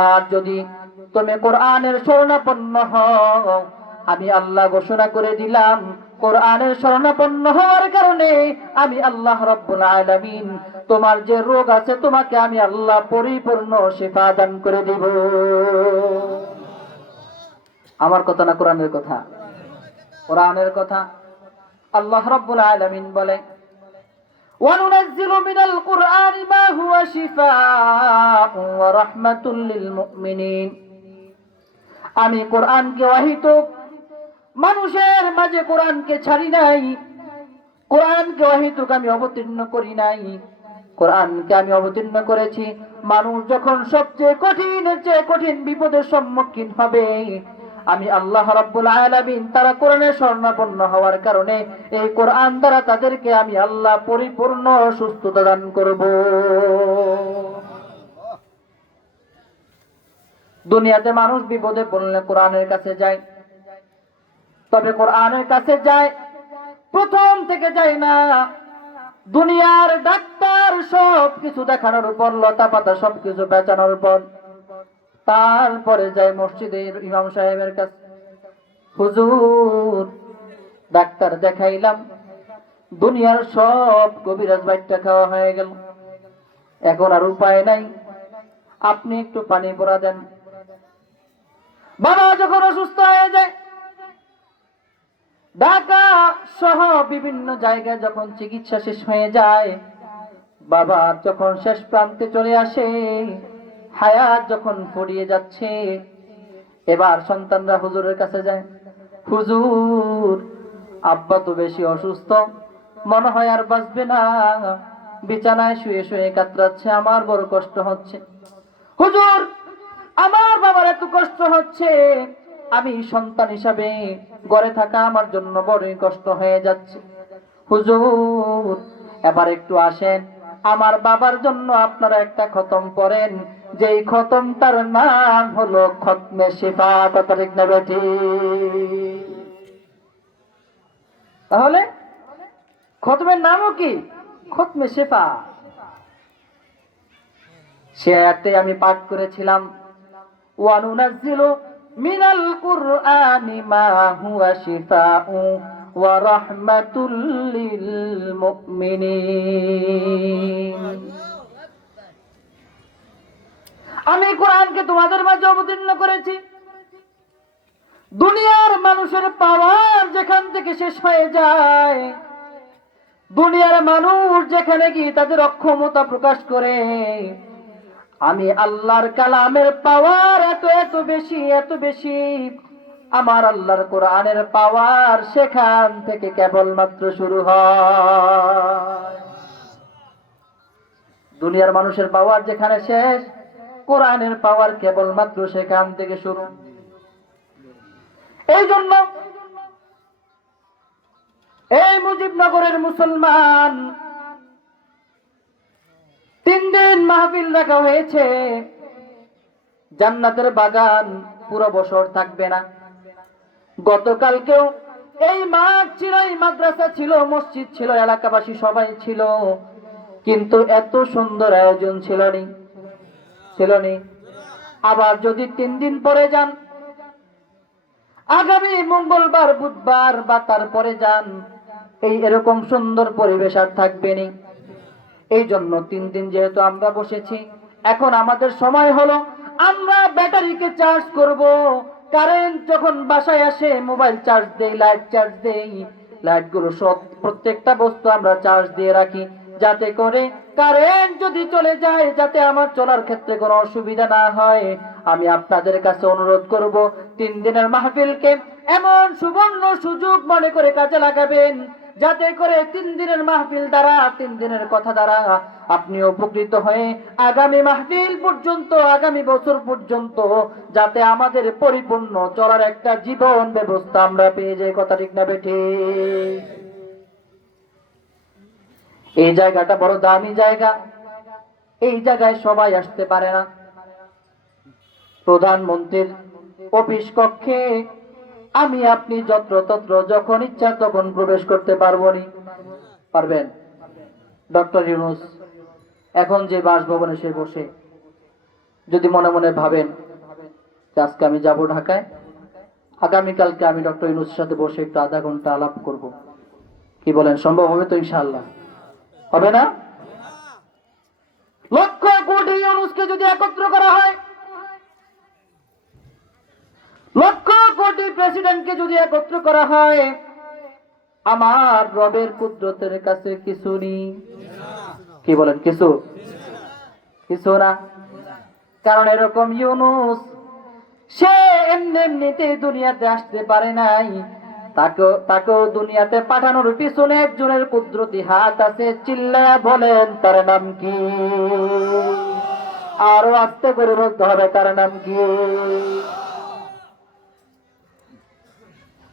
আর যদি তুমি কোরআনের শরণাপন্ন হও, আমি আল্লাহ ঘোষণা করে দিলাম কোরআনের শরণাপন্ন হওয়ার কারণে আমি আল্লাহ রাব্বুল আলামিন তোমার যে রোগ আছে তোমাকে আমি আল্লাহ পরিপূর্ণ শিফা দান করে দিব। আমার কথা না কোরআনের কথা? কোরআনের কথা। আল্লাহ রাব্বুল আলামিন বলে وَنُنَزِّلُ مِنَ الْقُرْآنِ مَا هُوَ شِفَاءٌ وَرَحْمَةٌ لِلْمُؤْمِنِينَ। আমি কোরআনকে ওয়াহিত মানুষের মাঝে কোরআনকে ছাড়ি নাই, কোরআনকে ওয়াহিত আমি অবতীর্ণ করি নাই। কোরআনকে আমি অবতীর্ণ করেছি মানুষ যখন সবচেয়ে কঠিনের চেয়ে কঠিন বিপদের সম্মুখীন হবে, আমি আল্লাহ রাব্বুল আলামিন তারা কোরআনের শরণাপন্ন হওয়ার কারণে এই কোরআন দ্বারা তাদেরকে আমি আল্লাহ পরিপূর্ণ সুস্থতা দান করব। দুনিয়াতে মানুষ বিপদে পড়লে কোরআনের কাছে যায়, তবে কোরআনের কাছে যায় প্রথম থেকে যায় না দুনিয়ার ডাক্তার সব কিছু দেখানোর পর, লতা পাতা সবকিছু বেচানোর পর, তারপরে যায় মসজিদের ইমাম সাহেবের কাছে, হুজুর ডাক্তার দেখাইলাম, দুনিয়ার সব কবিরাজ বাইটটা খাওয়া হয়ে গেল, এখন আর উপায় নাই, আপনি একটু পানি পড়া দেন। বাবা যখন অসুস্থ হয়ে যায়, ঢাকা সহ বিভিন্ন জায়গায় যখন চিকিৎসা শেষ হয়ে যায়, বাবা যখন শেষ প্রান্তে চলে আসে, হায়াত যখন ফুরিয়ে যাচ্ছে, এবার সন্তানরা হুজুরের কাছে যায়, হুজুর আব্বা তো বেশি অসুস্থ, মনে হয় আর বাঁচবে না, বিছানায় শুয়ে শুয়ে কাতরাচ্ছে, আমার বড় কষ্ট হচ্ছে। হুজুর আমার বাবার এত কষ্ট হচ্ছে, আমি সন্তান হিসাবে ঘরে থাকা আমার জন্য বড়ই কষ্ট হয়ে যাচ্ছে। হুজুর এবার একটু আসেন, আমার বাবার জন্য আপনারা একটা খতম করেন, যেই খতমটার নাম হলো খতমে শিফা। কথা ঠিক না বেঠি? তাহলে খতমের নামও কি? খতমে শিফা। সে আয়াতে আমি পাঠ করেছিলাম, ওয়ানুনাজ্জিলু মিনাল কুরআনি মা হুয়া শিফাউন ওয়া রাহমাতুল লিল মুমিনিন। আমি কোরআনকে তোমাদের মাঝে অবতীর্ণ করেছি, দুনিয়ার মানুষের পাওয়ার যেখান থেকে শেষ হয়ে যায়, দুনিয়ার মানুষ যেখানে গিয়ে তাদের অক্ষমতা প্রকাশ করে, আমি আল্লাহর কালামের পাওয়ার এত বেশি, এত বেশি, আমার আল্লাহর কোরআনের পাওয়ার সেখান থেকে কেবলমাত্র শুরু হয়। দুনিয়ার মানুষের পাওয়ার যেখানে শেষ, কোরআনের পাওয়ার কেবলমাত্র সেখান থেকে শুরু। এই জন্য এই মুজিবনগরের মুসলমান 3 দিন মাহফিল রাখা হয়েছে, জান্নাতের বাগান পুরো বছর থাকবে না। গতকালকেও এই মাঠ ছিল, এই মাদ্রাসা ছিল, মসজিদ ছিল, এলাকাবাসী সবাই ছিল, কিন্তু এত সুন্দর আয়োজন ছিল নি। আবার যদি 3 দিন পরে যান, আগামী মঙ্গলবার বুধবার বা তারপরে যান, এরকম সুন্দর পরিবেশ আর থাকবে না। এই জন্য 3 দিন যেহেতু আমরা বসেছি, এখন আমাদের সময় হলো আমরা ব্যাটারিকে চার্জ করব, কারেন্ট যখন বাসায় আসে মোবাইল চার্জ দেই, লাইট চার্জ দেই, লাইট গুলো সব প্রত্যেকটা বস্তু আমরা চার্জ দিয়ে রাখি, যাতে করে কারেন্ট যদি চলে যায় যাতে আমার চলার ক্ষেত্রে কোনো অসুবিধা না হয়। আমি আপনাদের কাছে অনুরোধ করব 3 দিনের মাহফিলকে এমন সুবর্ণ সুযোগ মনে করে কাজে লাগাবেন, যাতে করে 3 দিনের মাহফিল দ্বারা, 3 দিনের কথা দ্বারা আপনি উপকৃত হয়ে আগামী মাহফিল পর্যন্ত, আগামী বছর পর্যন্ত যাতে আমাদের পরিপূর্ণ চলার একটা জীবন ব্যবস্থা আমরা পেয়ে যাই। কথা ঠিক না বেঠিক? এই জায়গাটা বড় দামি জায়গা, এই জায়গায় সবাই আসতে পারে না। প্রধানমন্ত্রীর অফিস কক্ষে আমি আপনি যত্রতত্র যখন ইচ্ছা তখন প্রবেশ করতে পারবো নি? পারবেন? ডক্টর ইউনূস এখন যে বাসভবনে সে বসে যদি মনে মনে ভাবেন যে আজকে আমি যাব ঢাকায়, আগামীকালকে আমি ডক্টর ইউনূসের সাথে বসে একটু আধা ঘন্টা আলাপ করব, কি বলেন? সম্ভব হবে তো? ইনশাআল্লাহ হবে না? লক্ষ কোটি ইউনূসকে যদি একত্র করা হয়, লক্ষ কোটি প্রেসিডেন্টকে যদি একত্র করা হয়, আমার রবের কুদরতের কাছে কিছু নেই। কি বলেন? কিছু কিছু না। কারণ এরকম ইউনূস সে এমনিতে দুনিয়াতে আসতে পারে নাই, তাকেও দুনিয়াতে পাঠানোর পিছনে একজনের কুদরতি হাত আছে। চিল্লায়া বলেন তার নাম কি? আরো আস্তে করে বলতে হবে, তার নাম কি?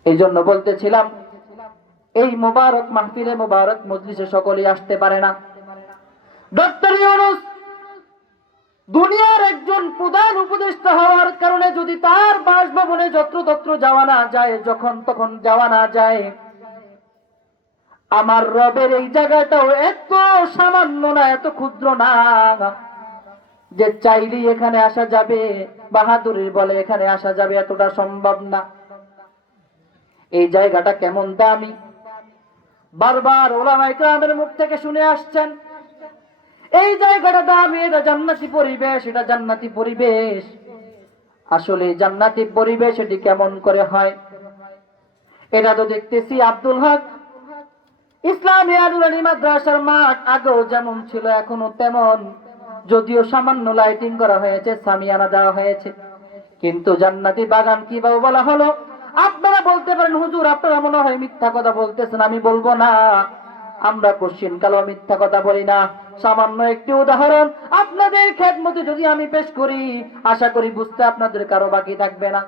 এই জন্য বলতেছিলাম এই মোবারক মাহফিলে, মোবারক মজলিসে সকলেই আসতে পারে না। ডক্টর ইউনূস দুনিয়ার একজন প্রধান উপদেষ্টা হওয়ার কারণে যদি তার বাসভবনে যত্রতত্র যাওয়া না যায়, যখন তখন যাওয়া না যায়, আমার রবের এই জায়গাটাও এত সামান্য না, এত ক্ষুদ্র না যে চাইলেই এখানে আসা যাবে, বাহাদুরির বলে এখানে আসা যাবে, এতটা সম্ভব না। এই জায়গাটা কেমন দামি, বারবার ওলামায়ে কেরামের মুখ থেকে শুনে আসছেন এই জায়গাটা দামি, এটা জান্নাতি পরিবেশ, এটা জান্নাতি পরিবেশ। আসলে জান্নাতি পরিবেশ এটি কেমন করে হয়? এটা তো দেখতেছি আব্দুল হক ইসলামী আনুরানি মাদ্রাসার মাঠ আগেও যেমন ছিল এখনো তেমন, যদিও সামান্য লাইটিং করা হয়েছে, সামিয়ানা দেওয়া হয়েছে, কিন্তু জান্নাতি বাগান কিভাবে বলা হলো? আপনারা বলতে পারেন হুজুর আপনারা মনে হয় মিথ্যা কথা বলতেছেন। আমি বলবো না, আমরা কোশ্চিন কালো মিথ্যা কথা বলি না। সামান্য একটি উদাহরণ আপনাদের খেদমতে যদি আমি পেশ করি, আশা করি বুঝতে আপনাদের কারো বাকি থাকবে না।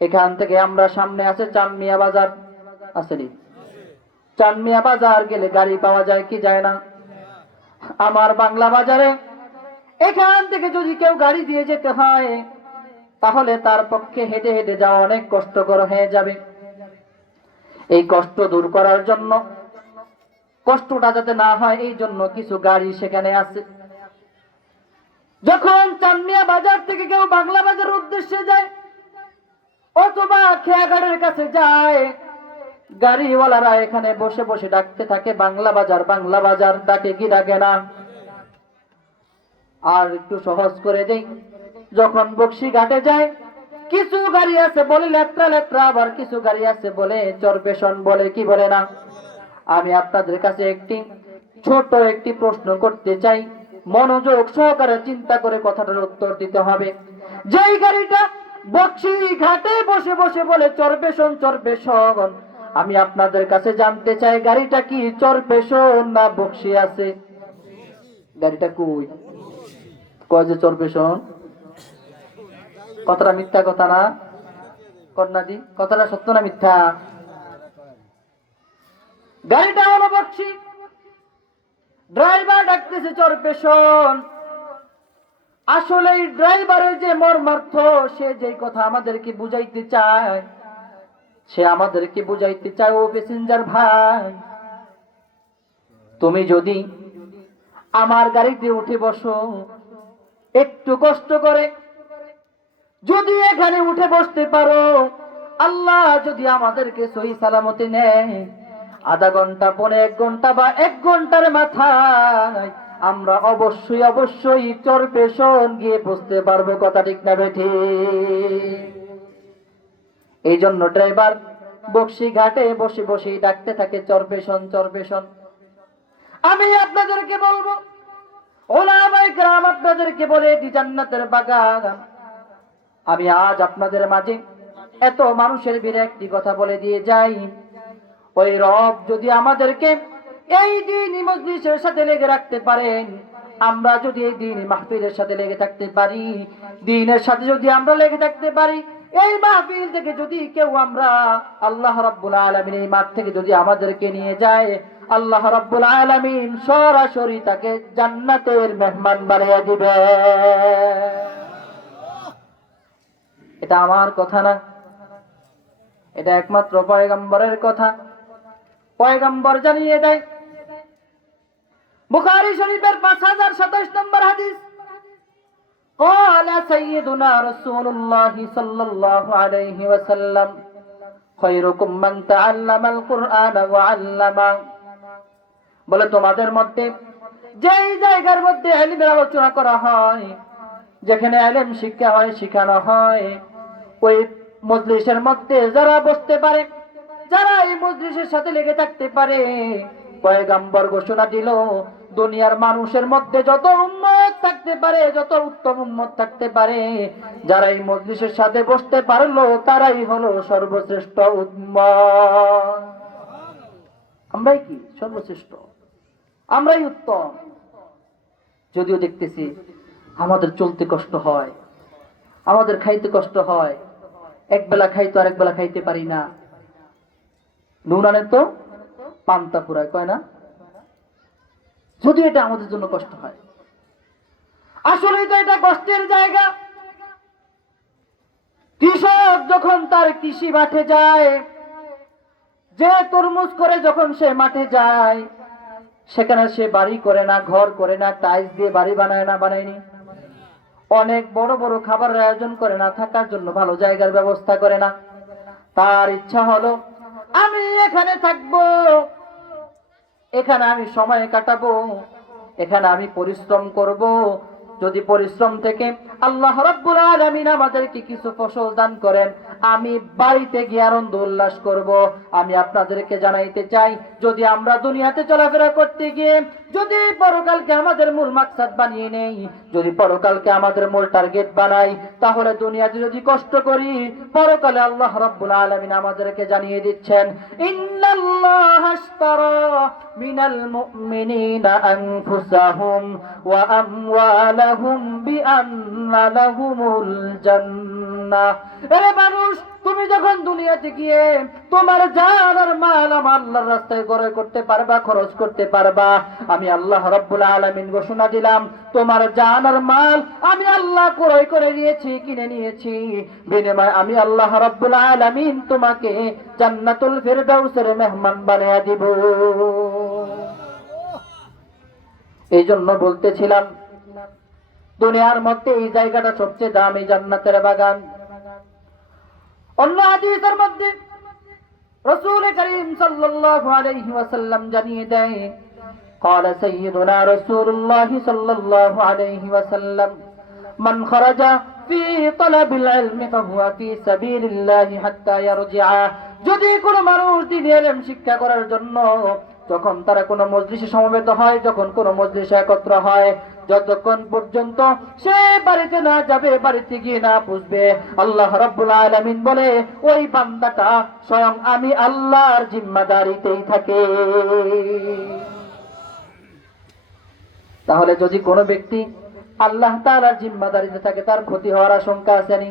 এখান থেকে আমরা সামনে আছে চানমিয়া বাজার, আসেনি? চানমিয়া বাজার গেলে গাড়ি পাওয়া যায় কি যায় না? আমার বাংলা বাজারে এখান থেকে যদি কেউ গাড়ি দিয়ে যেতে হয় তাহলে তার পক্ষে হেঁটে হেঁটে যাওয়া অনেক কষ্টকর হয়ে যাবে। এই কষ্ট দূর করার জন্য, কষ্টটা যাতে না হয় এই জন্য কিছু গাড়ি সেখানে আছে। যখন চানমিয়া বাজার থেকে কেউ বাংলা বাজারের উদ্দেশ্যে যায় অথবা খেয়াঘাটের কাছে যায়, গাড়িওয়ালারা এখানে বসে বসে ডাকতে থাকে বাংলা বাজার, বাংলা বাজার। ডাকে কি ডাকে না? আর একটু সহজ করে দেই, যখন বক্সি ঘাটে যায় কিছু গাড়ি আছে বলে লেত্রা লেত্রা, আবার কিছু গাড়ি আছে বলে চরপেশন বলে, কি বলে না? আমি আপনাদের কাছে ছোট একটি প্রশ্ন করতে চাই, মনোযোগ সহকারে চিন্তা করে কথাটার উত্তর দিতে হবে। যেই গাড়িটা বক্সি ঘাটে বসে বসে বলে চরপেশন চরপেশন, আমি আপনাদের কাছে জানতে চাই গাড়িটা কি চরপেশন না বক্সি আছে? গাড়িটা কই? কয় যে চরপেশন। কথাটা মিথ্যা কথা না? কন্যাদি কথাটা সত্য না মিথ্যা? গাড়িটা হলো বক্সি, ড্রাইভার ডাকতেছে চরপেশন। আসলে এই ড্রাইভারের যে মর্মার্থ, সে যেই কথা আমাদেরকে বুঝাইতে চায়, সে আমাদেরকে বুঝাইতে চায় ও প্যাসেঞ্জার ভাই, তুমি যদি আমার গাড়িতে উঠে বসো, একটু কষ্ট করে যদি এখানে উঠে বসতে পারো, আল্লাহ যদি আমাদেরকে সহি সালামতে নেয়, আধা ঘন্টা পরে 1 ঘন্টা বা 1 ঘন্টার মাথায় আমরা অবশ্যই অবশ্যই চরপেশন গিয়ে পৌঁছতে পারবো। কথা ঠিক না বেঠিক? এই জন্য ড্রাইভার বক্সি ঘাটে বসে বসে ডাকতে থাকে চরপেশন চরপেশন। আমি আপনাদেরকে বলবো, ওলামায়ে কেরাম আপনাদেরকে বলে এটি জান্নাতের বাগান। আমি আজ আপনাদের মাঝে এত মানুষের ভিড়ে একটি কথা বলে দিয়ে যাই, ওই রব যদি আমাদেরকে এই দ্বীনি মজলিসের সাথে লেগে রাখতে পারেন, আমরা যদি এই দ্বীনি মাহফিলের সাথে লেগে থাকতে পারি, দ্বীনের সাথে যদি আমরা লেগে থাকতে পারি, এই মাহফিল থেকে যদি কেউ আমরা আল্লাহ রাব্বুল আলামিন এই মাঠ থেকে যদি আমাদেরকে নিয়ে যায়, আল্লাহ রাব্বুল আলামিন সরাসরি তাকে জান্নাতের মেহমান বানিয়ে দিবে। এটা আমার কথা না, এটা একমাত্র পয়গম্বরের কথা। পয়গম্বর জানিয়ে দেয়, বুখারী শরীফের 5027 নম্বর হাদিস, قال سيدنا رسول الله صلى الله عليه وسلم خيركم من تعلم القرآن وعلمه। বলে তোমাদের মধ্যে যেই জায়গার মধ্যে ইলমের আলোচনা করা হয়, যেখানে ইলম শিক্ষা হয় শেখানো হয়, ওই মজলিসের মধ্যে যারা বসতে পারে, যারা এই মজলিসের সাথে লেগে থাকতে পারে, পয়গম্বর ঘোষণা দিল দুনিয়ার মানুষের মধ্যে যত উম্মত থাকতে পারে, যত উত্তম উম্মত থাকতে পারে, যারা এই মজলিসের সাথে বসতে পারলো তারাই হলো সর্বশ্রেষ্ঠ উম্মত। আমরাই কি সর্বশ্রেষ্ঠ? আমরাই উত্তম। যদিও দেখতেছি আমাদের চলতে কষ্ট হয়, আমাদের খাইতে কষ্ট হয়, এক বেলা খাইতো আরেক বেলা খাইতে পারি না। নুন আনে তো পান্তা পুরায়, কয় না? যদিও এটা আমাদের জন্য কষ্ট হয়, আসলে তো এটা কষ্টের জায়গা। কৃষক যখন তার কৃষি মাঠে যায়, যে তরমুজ করে যখন সে মাঠে যায়, সেখানে সে বাড়ি করে না, ঘর করে না, টাইলস দিয়ে বাড়ি বানায় না, বানায়নি। অনেক বড় বড় খাবারের আয়োজন করে না, থাকার জন্য ভালো জায়গার ব্যবস্থা করে না। তার ইচ্ছা হলো আমি এখানে থাকবো, এখানে আমি সময় কাটাবো, এখানে আমি পরিশ্রম করব। যদি পরিশ্রম থেকে আল্লাহ রাব্বুল আলামিন আমাদেরকে কিছু ফসল দান করেন, আমি বাড়িতে গিয়ে আনন্দ উল্লাস করব। আমি আপনাদেরকে জানাইতে চাই, যদি আমরা দুনিয়াতে চলাফেরা করতে গিয়ে যদি পরকালকে আমাদের মূল মাকসাদ বানিয়ে নেই, যদি পরকালকে আমাদের মূল টার্গেট বানাই, তাহলে দুনিয়াতে যদি কষ্ট করি, পরকালে আল্লাহ রাব্বুল আলামিন আমাদেরকে জানিয়ে দিচ্ছেন, ইন্নাল্লাহা আশতারা মিনাল মুমিনিনা আনফুসাহুম ওয়া আমওয়ালাহুম বিআন্না লাহুমুল জান্নাহ। আরে মানুষ, তুমি যখন দুনিয়াতে গিয়ে তোমার জান আর মাল আমার আল্লাহর রাস্তায় ক্রয় করতে পারবা, খরচ করতে পারবা, আমি আল্লাহ রাব্বুল আলামিন ঘোষণা দিলাম, তোমার জান আর মাল আমি আল্লাহ ক্রয় করে নিয়েছি, কিনে নিয়েছি। বিনিময়ে আমি আল্লাহ রাব্বুল আলামিন তোমাকে জান্নাতুল ফিরদাউসের মেহমান বানিয়ে দিব। এই জন্য বলতেছিলাম, দুনিয়ার মধ্যে এই জায়গাটা সবচেয়ে দামি, জান্নাতের বাগান। অন্য হাদিসের মধ্যে রাসূল করিম সাল্লাল্লাহু আলাইহি ওয়াসাল্লাম জানিয়ে দেয়, قال سيدنا رسول الله صلى الله عليه وسلم من خرج في طلب العلم فهو في سبيل الله حتى يرجع। যদি কোনো মানুষ দ্বীনি ইলম শিক্ষা করার জন্য যখন তারা কোনো মজলিসে সমবেত হয়, যখন কোনো মজলিসে একত্র হয়, যতক্ষণ পর্যন্ত সে বাড়িতে না যাবে, বাড়িতে গিয়ে না বুঝবে, আল্লাহ রাব্বুল আলামিন বলে ওই বান্দাটা স্বয়ং আমি আল্লাহর জিম্মাদারিতেই থাকে। তাহলে যদি কোনো ব্যক্তি আল্লাহ তাআলার জিম্মাদারিতে থাকে, তার ক্ষতি হওয়ার আশঙ্কা আছে নি?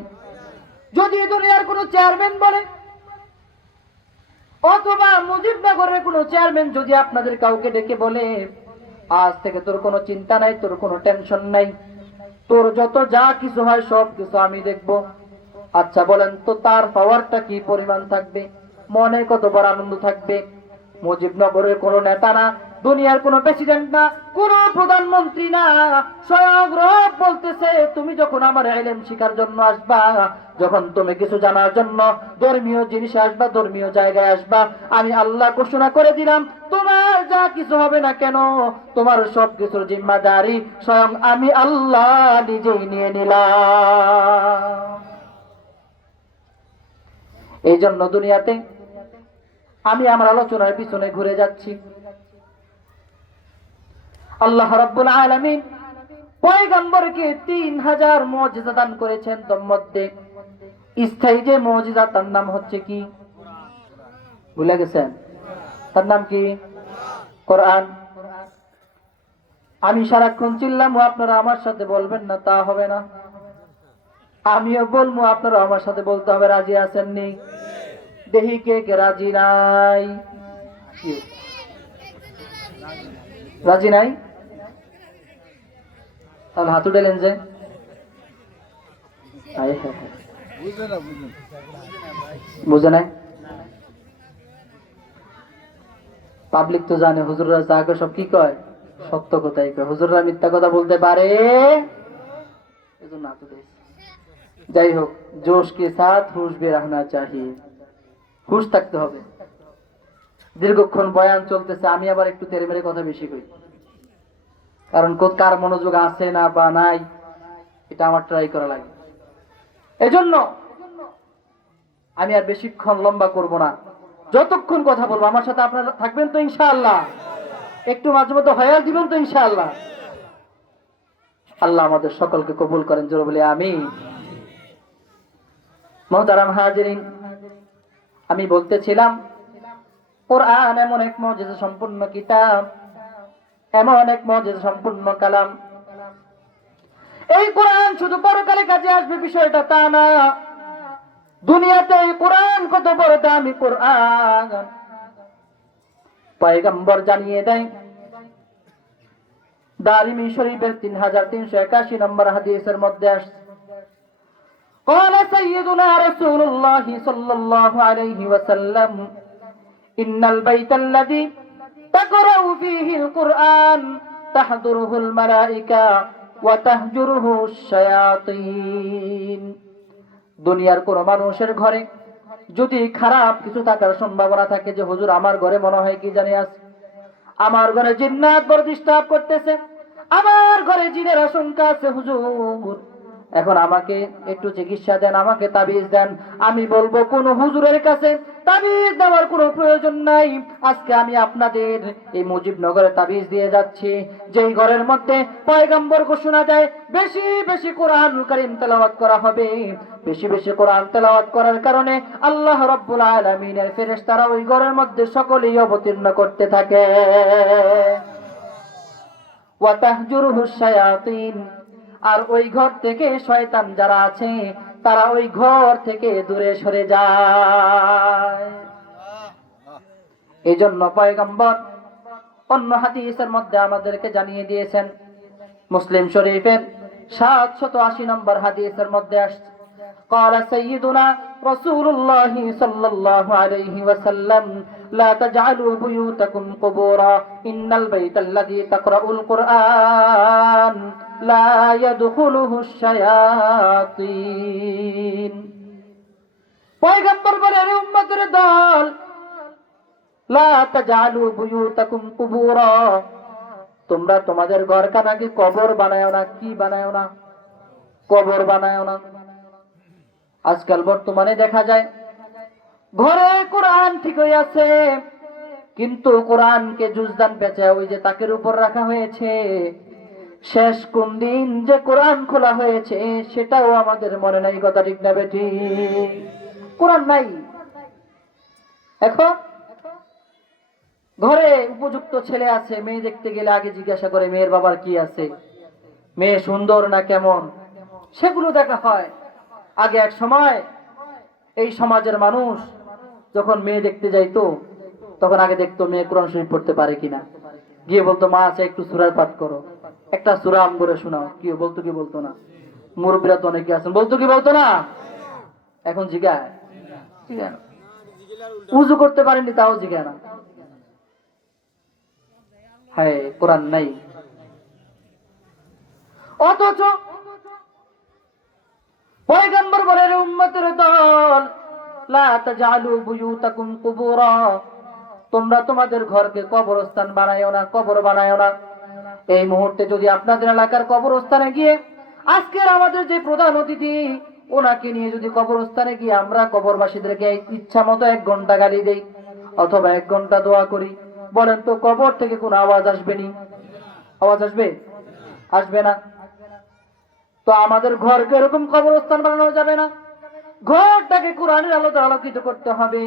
যদি দুনিয়ার কোনো চেয়ারম্যান বলে, অথবা মুজিবনগরের কোনো চেয়ারম্যান যদি আপনাদের কাউকে ডেকে বলে, আজ থেকে তোর কোনো চিন্তা নাই, তোর কোনো টেনশন নাই, তোর যত যা কিছু হয় সব কিছু আমি দেখব, আচ্ছা বলেন তো তার পাওয়ারটা কি পরিমাণ থাকবে, মনে কত বড় আনন্দ থাকবে? মুজিবনগরের কোনো নেতা না, দুনিয়ার কোনো প্রেসিডেন্ট না, কোন প্রধানমন্ত্রী না, স্বয়ং রব বলতেছে, তুমি যখন আমার ইলম শিখার জন্য আসবা, যখন তুমি কিছু জানার জন্য ধর্মীয় জিনিসে আসবা, ধর্মীয় জায়গায় আসবা, আমি আল্লাহ ঘোষণা করে দিলাম, তোমার যা কিছু হবে না কেন, তোমার সব কিছুর জিম্মাদারি স্বয়ং আমি আল্লাহ নিজেই নিয়ে নিলাম। এই জন্য দুনিয়াতে আমি আমার আলোচনার পিছনে ঘুরে যাচ্ছি। আল্লাহ রাব্বুল আলামিন পয়গম্বরকে 3000 মুজিজা দান করেছেন। তার মধ্যে স্থায়ী যে মুজিজা তার নাম হচ্ছে কি? ভুলে গেছেন? তার নাম কি? কোরআন। আমি সারাক্ষণ চিল্লাম, আপনারা আমার সাথে বলবেন না, তা হবে না। আমিও বলবো, আপনারা আমার সাথে বলতে হবে। রাজি আছেন নি? দেখি কে কে রাজি নাই। রাজি নাই? তাহলে হাত উঠালেন যে? বুঝে নাই? পাবলিক তো জানে হুজুররা যা কয় সব কি কয়? সত্য কথাই কয়। হুজুররা মিথ্যা কথা বলতে পারে? এজন্য হাত উঠেছে। যাই হোক, জোশ কে সাথ হুশ বে রাখনা চাহিয়ে, হুশ থাকতে হবে। দীর্ঘক্ষণ বয়ান চলতেছে, আমি আবার একটু তেরে মেরে কথা বেশি কই, কারণ কার মনোযোগ আছে না বা নাই এটা আমার ট্রাই করা লাগে। এজন্য আমি আর বেশিক্ষণ লম্বা করব না। যতক্ষণ কথা বলবো আমার সাথে আপনারা থাকবেন তো ইনশাআল্লাহ? একটু মাঝে মধ্যে হয়াল দিবেন তো ইনশাআল্লাহ? আল্লাহ আমাদের সকলকে কবুল করেন, জোরে বলি আমিন। মুহতারাম হাজিরিন, আমি বলতেছিলাম কোরআন এমন এক মুজিজা সম্পূর্ণ কিতাব, এমন এক মুজিজা সম্পূর্ণ কালাম। এই কোরআন শুধু পরকালে কাজে আসবে বিষয়টা তা না। দুনিয়াতে এই কোরআন কত বড় দামি কোরআন পয়গম্বর জানিয়ে দেয়। দারিমি শরীফের 3381 নম্বর হাদিসের মধ্যে আসছে, قال سيدنا رسول الله صلى الله عليه وسلم إن البيت الذي تقرأ فيه القرآن تحضره الملائكة وتهجره الشياطين। দুনিয়ার কোন মানুষের ঘরে যদি খারাপ কিছু থাকার সম্ভাবনা থাকে, যে হুজুর আমার ঘরে মনে হয় কি জানি আছে, আমার ঘরে জিন্নাত বড় ডিস্টার্ব করতেছে, আমার ঘরে জিনের আশঙ্কা আছে হুজুর, এখন আমাকে একটু চিকিৎসা দেন, আমাকে তাবিজ দেন। আমি বলবো কোন হুজুরের কাছে তাবিজ দেওয়ার কোনো প্রয়োজন নাই। আজকে আমি আপনাদের এই মুজিবনগরে তাবিজ দিয়ে যাচ্ছি, যেই ঘরের মধ্যে পয়গম্বর ঘোষণা দেয় বেশি বেশি কোরআনুল কারীম তেলাওয়াত করা হবে। বেশি বেশি কোরআন তেলাওয়াত করার কারণে আল্লাহ রাব্বুল আলামিনের ফেরেশতারা ওই ঘরের মধ্যে সকলেই অবতীর্ণ করতে থাকে। ওয়া তাহজুরুহুশ শায়াতিন, আর ওই ঘর থেকে শয়তান যারা আছে তারা ওই ঘর থেকে দূরে সরে যায়। এই জন্য পয়গম্বর অন্য হাদিসের মধ্যে আমাদেরকে জানিয়ে দিয়েছেন, মুসলিম শরীফের 780 নম্বর হাদিসের মধ্যে আসছে, قال سيدنا رسول الله صلى الله عليه وسلم لا تجعلوا بيوتكم قبورا إن البيت الذي تقرأ القرآن لا يدخله الشياطين। পয়গম্বর বলেন, হে উম্মতের দল, লা তাজআলু বুয়ুতাকুম কুবুরা, তোমরা তোমাদের ঘরখানাকে কবর বানায়ো না। কি বানায়ো না? কবর বানায়ো না। আজকাল বর্তমানে দেখা যায় ঘরে কোরআন ঠিকই আছে, কিন্তু কোরআনকে জুজদান পেঁচা ওই যে তাকের উপর রাখা হয়েছে, শেষ কোন দিন যে কোরআন খোলা হয়েছে সেটাও আমাদের মনে নাই। কথা ঠিক না বেঠি? কোরআন নাই। এখন ঘরে উপযুক্ত ছেলে আছে, মেয়ে দেখতে গেলে আগে জিজ্ঞাসা করে মেয়ের বাবার কি আছে, মেয়ে সুন্দর না কেমন, সেগুলো দেখা হয়। আগে এক সময় এই সমাজের মানুষ যখন মেয়ে দেখতে যাইতো তখন আগে দেখতো মেয়ে কোরআন শরীফ পড়তে পারে কিনা, গিয়ে বলতো মা আছে একটু সূরার পাঠ করো, একটা সূরা আম করে শোনাও। কি বলতো? কি বলতো না? মুরব্বিরা তো অনেকে আছেন, বলতো কি বলতো না? এখন জিজ্ঞায় উযু করতে পারেনি তাও জিজ্ঞায় না। হ্যাঁ, কোরআন নাই। অথচ পয়গম্বর বলেন, উম্মতের দল, লা তাজআলু বুয়ুতাকুম কুবুরা, তোমরা তোমাদের ঘরকে কবরস্থান বানায়ো না, কবর বানায়ো না। এই মুহূর্তে যদি আপনাদের এলাকার কবরস্থানে গিয়ে আজকের আমাদের যে প্রধান অতিথি ওনাকে নিয়ে যদি কবরস্থানে গিয়ে আমরা কবরবাসীদেরকে ইচ্ছা মতো 1 ঘন্টা গালি দেই অথবা 1 ঘন্টা দোয়া করি, বলেন তো কবর থেকে কোনো আওয়াজ আসবে নি? আওয়াজ আসবে? আসবে না। তো আমাদের ঘরকে এরকম কবরস্থান বানানো যাবে না। ঘরটাকে কোরআনের আলোতে আলোকিত করতে হবে।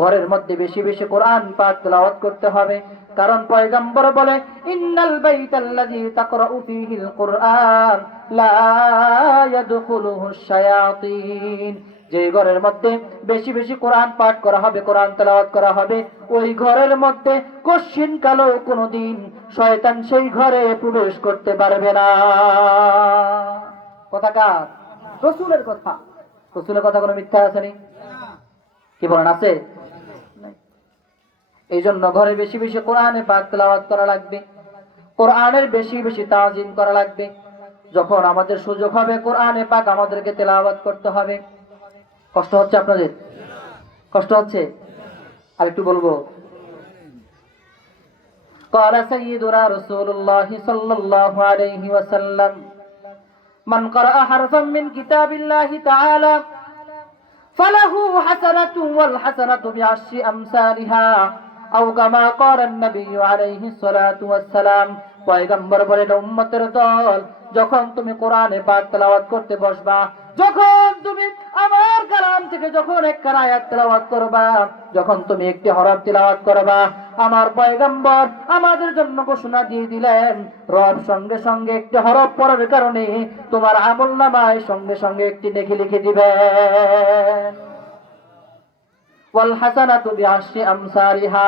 ঘরের মধ্যে বেশি বেশি কোরআন পাক তেলাওয়াত করতে হবে। কারণ পয়গম্বর বলে, ইন্নাল বাইতাল্লাযী তাকরাউ ফীহিল কুরআন লা ইয়াদখুলুহুশ শায়াতিন। যে ঘরের মধ্যে বেশি বেশি কোরআন পাঠ করা হবে, কোরআন তেলাওয়াত করা হবে, ওই ঘরের মধ্যে কশিন কালো কোনোদিন শয়তান সেই ঘরে প্রবেশ করতে পারবে না। কথা কার? রাসূলের কথা। রাসূলের কথা কোনো মিথ্যা আছে নি? কি বলেন, আছে? এই জন্য ঘরে বেশি বেশি কোরআনে পাক তেলাওয়াত করা লাগবে, কোরআনের বেশি বেশি তাজিম করা লাগবে। যখন আমাদের সুযোগ হবে কোরআনে পাক আমাদেরকে তেলাওয়াত করতে হবে। কষ্ট হচ্ছে আপনাদের? কষ্ট হচ্ছে? আর একটু বলবো। قال سيدنا رسول الله صلى الله عليه وسلم من قرأ حرفا من كتاب الله تعالى فله حسنة والحسنة بعشر أمثالها أو كما قال النبي عليه الصلاة والسلام। পয়গম্বর বলেন, উম্মতের দল, যখন তুমি কোরআনে পাক তেলাওয়াত করতে বসবা, যখন তুমি আমার কালাম থেকে যখন একটা আয়াত তেলাওয়াত করবা, যখন তুমি একটি হরফ তেলাওয়াত করবা, আমার পয়গম্বর আমাদের জন্য ঘোষণা দিয়ে দিলেন, রব সঙ্গে সঙ্গে একটি হরফ পড়ার কারণে তোমার আমলনামায় সঙ্গে সঙ্গে একটি নেকি লিখে দিবেন। ওয়াল হাসানাতু বিআশরি আমসালিহা।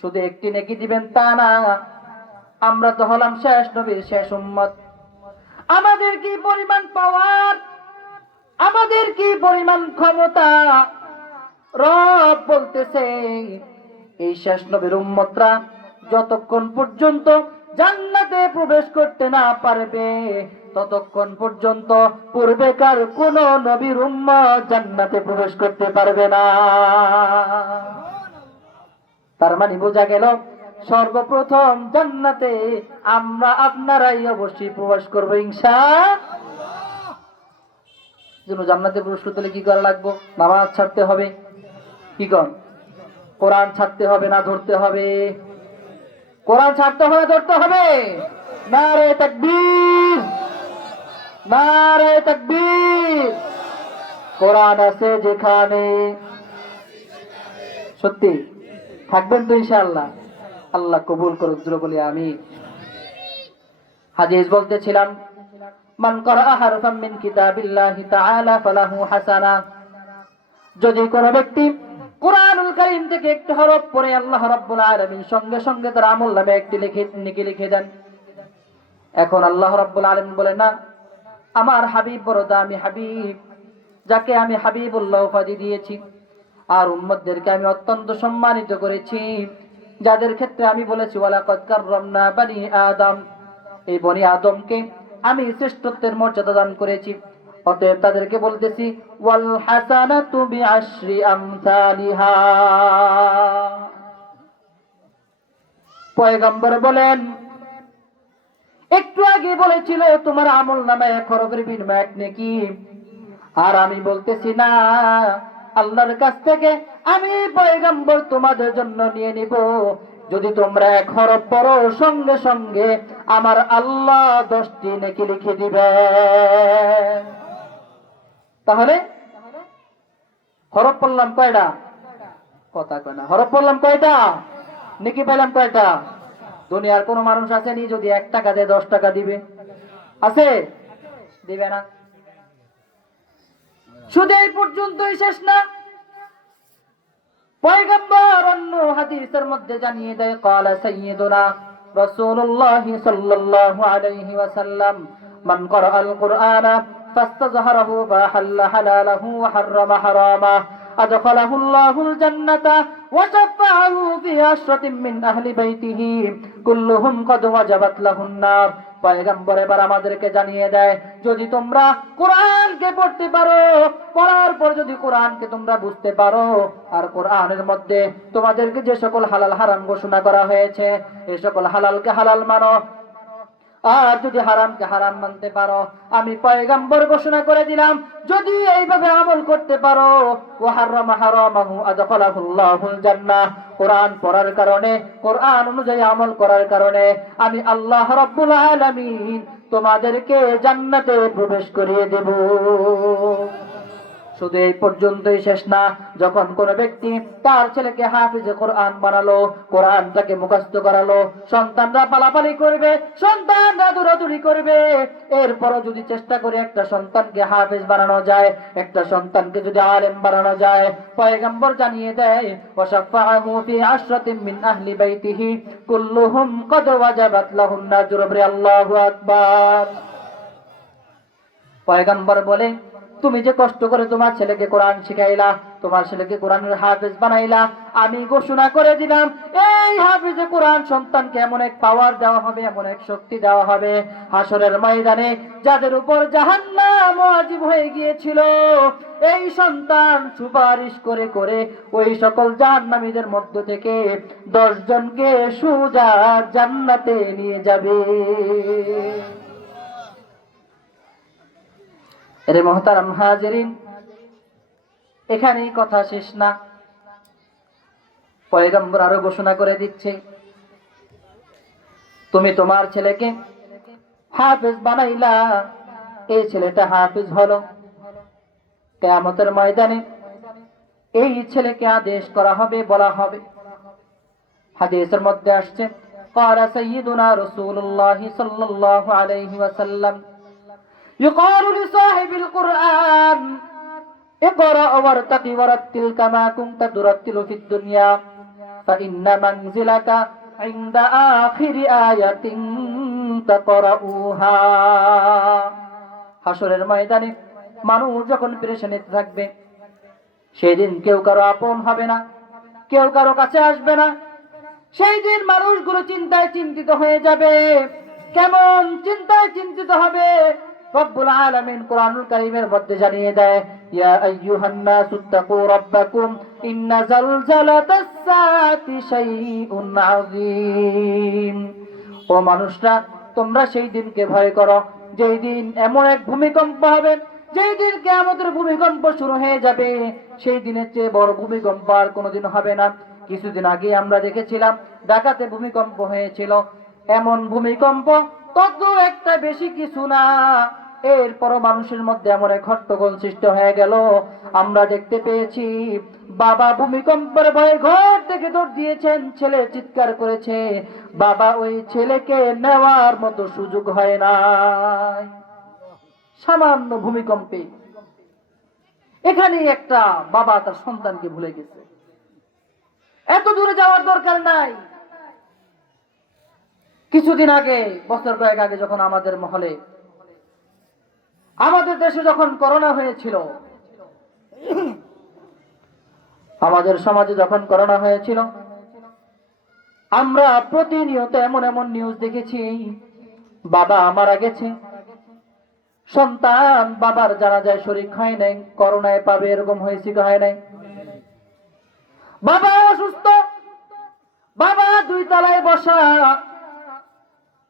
শুধু একটি নেকি দিবেন তা না, আমরা তো হলাম শেষ নবীর শেষ উম্মত। আমাদের কি পরিমাণ পাওয়ার, আমাদের কি পরিমাণ ক্ষমতা! রব বলতেছে, এই শেষ নবীর উম্মতরা যতক্ষণ পর্যন্ত জান্নাতে প্রবেশ করতে না পারবে, ততক্ষণ পর্যন্ত পূর্বেকার কোন নবীর উম্মত জান্নাতে প্রবেশ করতে পারবে না। তার মানে বোঝা গেল, সর্বপ্রথম জান্নাতে আমরা আপনারাই অবশ্যই প্রবেশ করবো ইনশাআল্লাহ। যেন জান্নাতে প্রবেশ করতে হলে কি করা লাগবে? নামাজ ছাড়তে হবে, কি কর? কোরআন ছাড়তে হবে না ধরতে হবে? কোরআন ছাড়তে হবে ধরতে হবে? নারে তাকবীর, নারে তাকবীর। কোরআন আছে যেখানে, সত্যি থাকবেন তো ইনশাআল্লাহ? আল্লাহ কবুল করুক, জোরে বলি আমিন। হাদিস বলতেছিলাম, মান ক্বারাআ হারফাম মিন কিতাবিল্লাহি তাআলা ফালাহু হাসানা। যদি কোন ব্যক্তি কুরআনুল কারীম থেকে একটি হরফ পড়ে, আল্লাহ রাব্বুল আলামিন সঙ্গে সঙ্গে তার আমলনামে একটি নেকি লিখে দেন। এখন আল্লাহ রাব্বুল আলামিন বলেন, না, আমার হাবিব বড় দামি হাবিব, যাকে আমি হাবিবুল্লাহ উপাধি দিয়েছি, আর উম্মতদেরকে আমি অত্যন্ত সম্মানিত করেছি, যাদের ক্ষেত্রে আমি বলেছি ওয়ালাকাদ কাররামনা বানি আদম, এই বনি আদমকে আমি শ্রেষ্ঠত্বের মর্যাদা দান করেছি। অতএব তাদেরকে বলতেছি, ওয়াল হাসানাতু বিআশরি আমসালিহা। পয়গম্বর বলেন, একটু আগে বলেছিল তোমার আমলনামায় 1 হরফের বিনিময়ে 1 নেকি, আর আমি বলতেছি না, আল্লাহর কাছ থেকে আমি পয়গম্বর তোমাদের জন্য নিয়ে নিব, যদি তোমরা 1 হরফ পড়ো সঙ্গে সঙ্গে আমার আল্লাহ 10টি নেকি লিখে দিবেন। তাহলে হরফ পড়লাম কয়টা? কথা কয় না। হরফ পড়লাম কয়টা? নেকি পেলাম কয়টা? দুনিয়ার কোন মানুষ আসেনি যদি 1 টাকা দেয় 10 টাকা দিবে? আছে? দিবে না। শুধু এই পর্যন্তই শেষ না, পয়গম্বর অন্য হাদিসের মধ্যে জানিয়ে দেয়, ক্বালা সাইয়্যিদুনা রাসূলুল্লাহ সাল্লাল্লাহু আলাইহি ওয়াসাল্লাম, মান ক্বারাআল কুরআনা ফাস্তাযহারাহু ফাহাল্লা হালালাহু ওয়া হাররামা হারামাহু আদখালাহু আল্লাহুল জান্নাতা ওয়া শাফাআহু ফি আশরাতিন মিন আহলি বাইতিহি কুল্লুহুম ক্বাদ ওয়াজাবাত লাহুন নার। পয়গম্বর এবার আমাদেরকে জানিয়ে দেয়, যদি তোমরা কোরআনকে পড়তে পারো, পড়ার পর যদি কোরআনকে তোমরা বুঝতে পারো, আর কোরআনের মধ্যে তোমাদেরকে যে সকল হালাল হারাম ঘোষণা করা হয়েছে, এই সকল হালালকে হালাল মানো, আর যদি হারামকে হারাম মানতে পারো, আমি পয়গম্বর ঘোষণা করে দিলাম, যদি এইভাবে আমল করতে পারো, ওয়া হারামা হারামাহু আদখালাহুল্লাহুল জান্নাহ, কোরআন পড়ার কারণে, কোরআন অনুযায়ী আমল করার কারণে আমি আল্লাহ রাব্বুল আলামিন তোমাদেরকে জান্নাতে প্রবেশ করিয়ে দেব। শুধু এই পর্যন্তই শেষ না, যখন কোন ব্যক্তি তার ছেলেকে হাফিজে কোরআন বানালো, কোরআনটাকে মুখস্থ করালো, সন্তানরা পালাপালি করবে, সন্তানরা দৌড়াদৌড়ি করবে, এরপরও যদি চেষ্টা করে একটা সন্তানকে হাফিজ বানানো যায়, একটা সন্তানকে যদি আলেম বানানো যায়, পয়গম্বর জানিয়ে দেয়, ওয়াশাফাআহু ফি আশরাতিন মিন আহলি বাইতিহি কুল্লুহুম কদ ওয়াজাবাত লাহুন নাজরু। আল্লাহু আকবার। পয়গম্বর বলে, তুমি যে কষ্ট করে তোমার ছেলেকে কোরআন শিখাইলা, তোমার ছেলেকে কোরআনের হাফেজ বানাইলা, আমি ঘোষণা করে দিলাম, এই হাফেজে কোরআন সন্তানকে এমন এক পাওয়ার দেওয়া হবে, এমন এক শক্তি দেওয়া হবে, হাসরের ময়দানে যাদের উপর জাহান্নাম ওয়াজিব হয়ে গিয়েছিল, এই সন্তান সুপারিশ করে করে ওই সকল জাহান্নামীদের মধ্য থেকে 10 জনকে সোজা জান্নাতে নিয়ে যাবে। এরে মুহতারাম হাজিরিন, এখানেই কথা শেষ না। পয়গম্বর আরো ঘোষণা করে দিচ্ছে, তুমি তোমার ছেলেকে হাফেজ বানাইলা, এই ছেলেটা হাফেজ হলো, কিয়ামতের ময়দানে এই ছেলেকে আদেশ করা হবে, বলা হবে, হাদিসের মধ্যে আসছে, قال سيدنا رسول الله صلى الله عليه وسلم يقال لصاحب القرآن اقرأ وارتقي ورتل كما كنت ترتل في الدنيا فإن منزلك عند آخر آية تقرؤها। হাসরের ময়দানে মানুষ যখন পেরেশানিতে থাকবে, সেদিন কেউ কারো আপন হবে না, কেউ কারো কাছে আসবে না, সেই দিন মানুষগুলো চিন্তায় চিন্তিত হয়ে যাবে। কেমন চিন্তায় চিন্তিত হবে? রব্বুল আলামিন কোরআনুল কারীমের মধ্যে জানিয়ে দেয়, ইয়া আইয়ুহান নাসুত্তাকু রাব্বাকুম ইন্না জালজালাতাস সাআতি শাইউন আযীম। ও মানুষরা, তোমরা সেই দিনকে ভয় করো, যেই দিন এমন এক ভূমিকম্প হবে, যেই দিন কিয়ামতের ভূমিকম্প শুরু হয়ে যাবে, সেই দিনের চেয়ে বড় ভূমিকম্প আর কোনোদিন হবে না। কিছুদিন আগে আমরা দেখেছিলাম ঢাকাতে ভূমিকম্প হয়েছিল, এমন ভূমিকম্প তত একটা বেশি কিছু না, এরপরও মানুষের মধ্যে এমন এক হট্টগোল সৃষ্টি হয়ে গেল। আমরা দেখতে পেয়েছি বাবা ভূমিকম্পের ভয়ে ঘর থেকে দৌড় দিয়েছেন, ছেলে চিৎকার করেছে, বাবা ওই ছেলেকে নেওয়ার মতো সুযোগ হয় না। সামান্য ভূমিকম্পে এখানে একটা বাবা তার সন্তানকে ভুলে গেছে। এত দূরে যাওয়ার দরকার নাই। কিছুদিন আগে, বছর কয়েক আগে, যখন আমাদের মহলে, আমাদের দেশে যখন করোনা হয়েছিল, আমাদের সমাজে যখন করোনা হয়েছিল, আমরা প্রতিনিয়ত এমন এমন নিউজ দেখেছি, বাবা মারা গেছে, সন্তান বাবার জানাজায় শরীক হয় নাই, করোনায় পাবে এরকম হয়েছে কি হয় নাই? বাবা অসুস্থ, বাবা 2 তলায় বসা,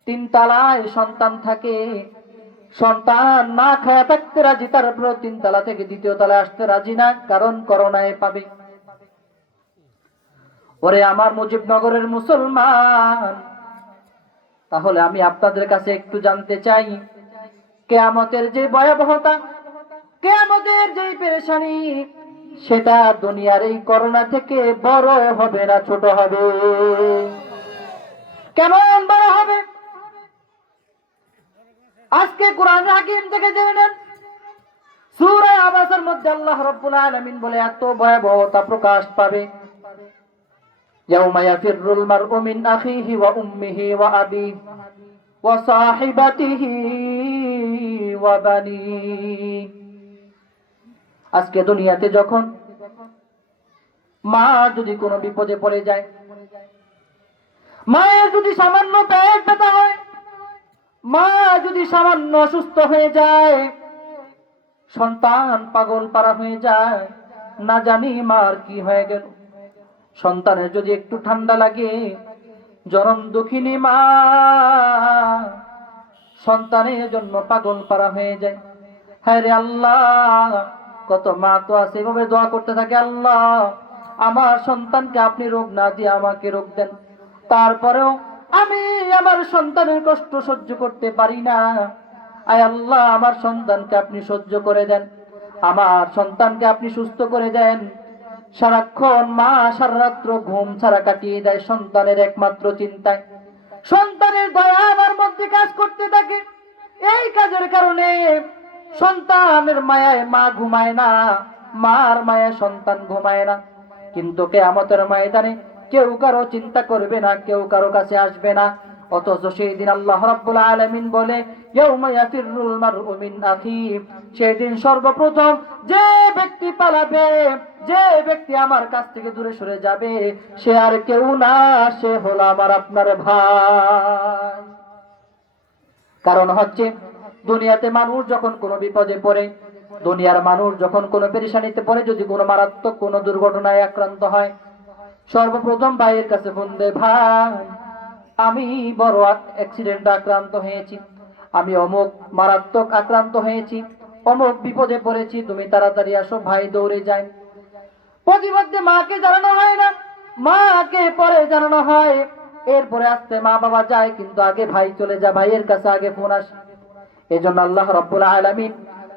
3 তলায় সন্তান থাকে, সন্তান না খায়া থাকতে রাজি, তারপরেও 3 তলা থেকে 2য় তলায় আসতে রাজি না, কারণ করোনায় পাবে। ওরে আমার মুজিবনগরের মুসলমান, তাহলে আমি আপনাদের কাছে একটু জানতে চাই, কিয়ামতের যে ভয়াবহতা, কিয়ামতের যে পেরেশানি, সেটা দুনিয়ার এই করোনা থেকে বড় হবে না ছোট হবে? কেমন বড় হবে? আজকে কোরআন হাকিম থেকে জেনে নেন, সূরা আবাসের মধ্যে আল্লাহ রাব্বুল আলামিন বলে এত ভয়াবহতা প্রকাশ পাবে, ইয়াউমা ইয়াফিরুল মারউ মিন আখিহি ওয়া উম্মিহি ওয়া আবিহি ওয়া সাহিবাতিহি ওয়া বানিহি। আজকে দুনিয়াতে যখন মা যদি কোনো বিপদে পড়ে যায়, মায়ের যদি সামান্য পেট ব্যথা হয়, মা যদি সামান্য অসুস্থ হয়ে যায়, সন্তান পাগল পারা হয়ে যায়, না জানি মার কি হয়ে গেল। সন্তানের যদি একটু ঠান্ডা লাগে, জনম দুঃখিনী মা সন্তানের জন্য পাগল পারা হয়ে যায়। হায় রে আল্লাহ, কত মা তো আছে এভাবে দোয়া করতে থাকে, আল্লাহ আমার সন্তানকে আপনি রোগ না দিয়ে আমাকে রোগ দেন। তারপরেও আমি আমার সন্তানের কষ্ট সহ্য করতে পারি না। আয় আল্লাহ, আমার সন্তানকে আপনি সহ্য করে দেন, আমার সন্তানকে আপনি সুস্থ করে দেন। সারাক্ষণ মা সারারাত্র ঘুম ছাড়া কাটিয়ে দেয় সন্তানের একমাত্র চিন্তায়। সন্তানের দয়া আমার মধ্যে কাজ করতে থাকে। এই কাজের কারণে সন্তানের মায়ায় মা ঘুমায় না, মার মায়ায় সন্তান ঘুমায় না। কিন্তু কিয়ামতের ময়দানে কেউ কারো চিন্তা করবে না, কেউ কারো কাছে আসবে না। অথচ সেই দিন আল্লাহ রাব্বুল আলামিন বলে, ইয়াউমা ইয়াফিরুল মারউ মিন আখি, সেই দিন সর্বপ্রথম যে ব্যক্তি পালাবে, যে ব্যক্তি আমার কাছ থেকে দূরে সরে যাবে, সে আর কেউ না, সে হলো আমার আপনার ভাই। কারণ হচ্ছে, দুনিয়াতে মানুষ যখন কোনো বিপদে পড়ে, দুনিয়ার মানুষ যখন কোনো পেরেশানিতে পড়ে, যদি কোনো মারাত্মক কোনো দুর্ঘটনায় আক্রান্ত হয়, সর্বপ্রথম ভাইয়ের কাছে ফোন দেয়, ভাই আমি বড় অ্যাক্সিডেন্টে আক্রান্ত হয়েছি, আমি অমুক মারাত্মক আক্রান্ত হয়েছি, অমুক বিপদে পড়েছি, তুমি তাড়াতাড়ি আসো। ভাই দৌড়ে যায়। প্রতিমধ্যে মাকে জানানো হয় না, মাকে পরে জানানো হয়, এরপরে আসতে মা বাবা যায়, কিন্তু আগে ভাই চলে যায়, ভাইয়ের কাছে আগে ফোন আসে। এজন্য আল্লাহ রাব্বুল আলামিন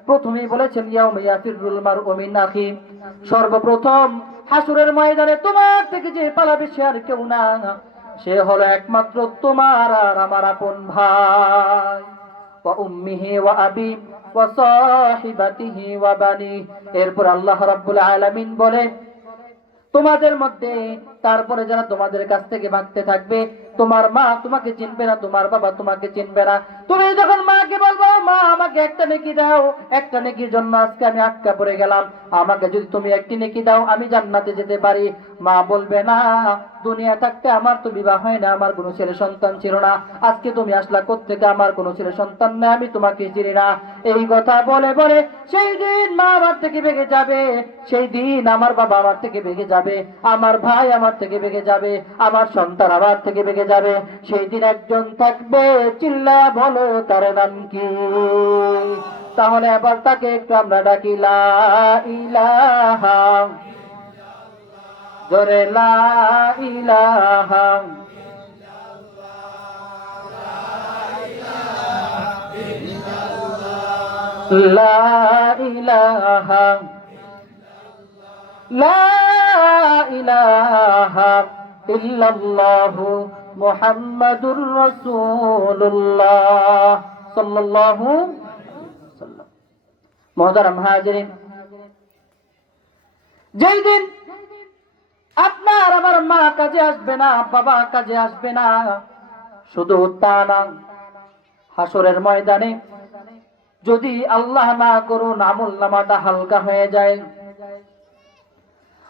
প্রথমেই বলেছেন, ইয়াউমা ইয়াফিরুল মারউ মিন আখি, সর্বপ্রথম হাসরের ময়দানে তোমার থেকে যে পালাবে সে আর কেউ না, সে হলো একমাত্র তোমার আর আমার আপন ভাই। ওয়া উম্মিহি ওয়া আবি ওয়া সাহিবাতিহি ওয়া বানি। এরপর আল্লাহ রাব্বুল আলামিন বলেন, তোমাদের মধ্যে তারপরে যারা তোমাদের কাছ থেকে ভাগতে থাকবে, তোমার মা তোমাকে চিনবে না, তোমার বাবা তোমাকে চিনবে না। তুমি যখন মাকে বলবো, মা আমাকে একটা নেকি দাও, একটা নেকির জন্য আজকে আমি আটকা পড়ে গেলাম, আমাকে যদি তুমি একটি নেকি দাও আমি জান্নাতে যেতে পারি, মা বলবে, না, দুনিয়া থাকতে আমার তো বিবাহ হয় না, আমার কোনো ছেলে সন্তান ছিল না, আজকে তুমি আসলা কোত্থেকে, আমার কোনো ছেলে সন্তান নেই, আমি তোমাকে চিনি না। এই কথা বলে বলে সেই দিন মা আমার থেকে বেগে যাবে, সেই দিন আমার বাবা আমার থেকে বেগে যাবে, আমার ভাই আমার থেকে বেগে যাবে, আমার সন্তান আমার থেকে বেগে যাবে। সেই দিন একজন থাকবে, চিল্লা বলো তার নাম কি? তাহলে এবার তাকে একটু আমরা ডাকি, লা ইলাহা, জোরে লা ইলাহা, লা ইলাহা, লা ইলাহা ইল্লাল্লাহু মুহাম্মাদুর রাসূলুল্লাহ সাল্লাল্লাহু আলাইহি ওয়াসাল্লাম। মুহতারাম হাজিরিন, যেই দিন আপনার আমার মা কাজে আসবে না, বাবা কাজে আসবে না, শুধু তা না, হাসরের ময়দানে যদি আল্লাহ না করুন আমলনামাটা হালকা হয়ে যায়,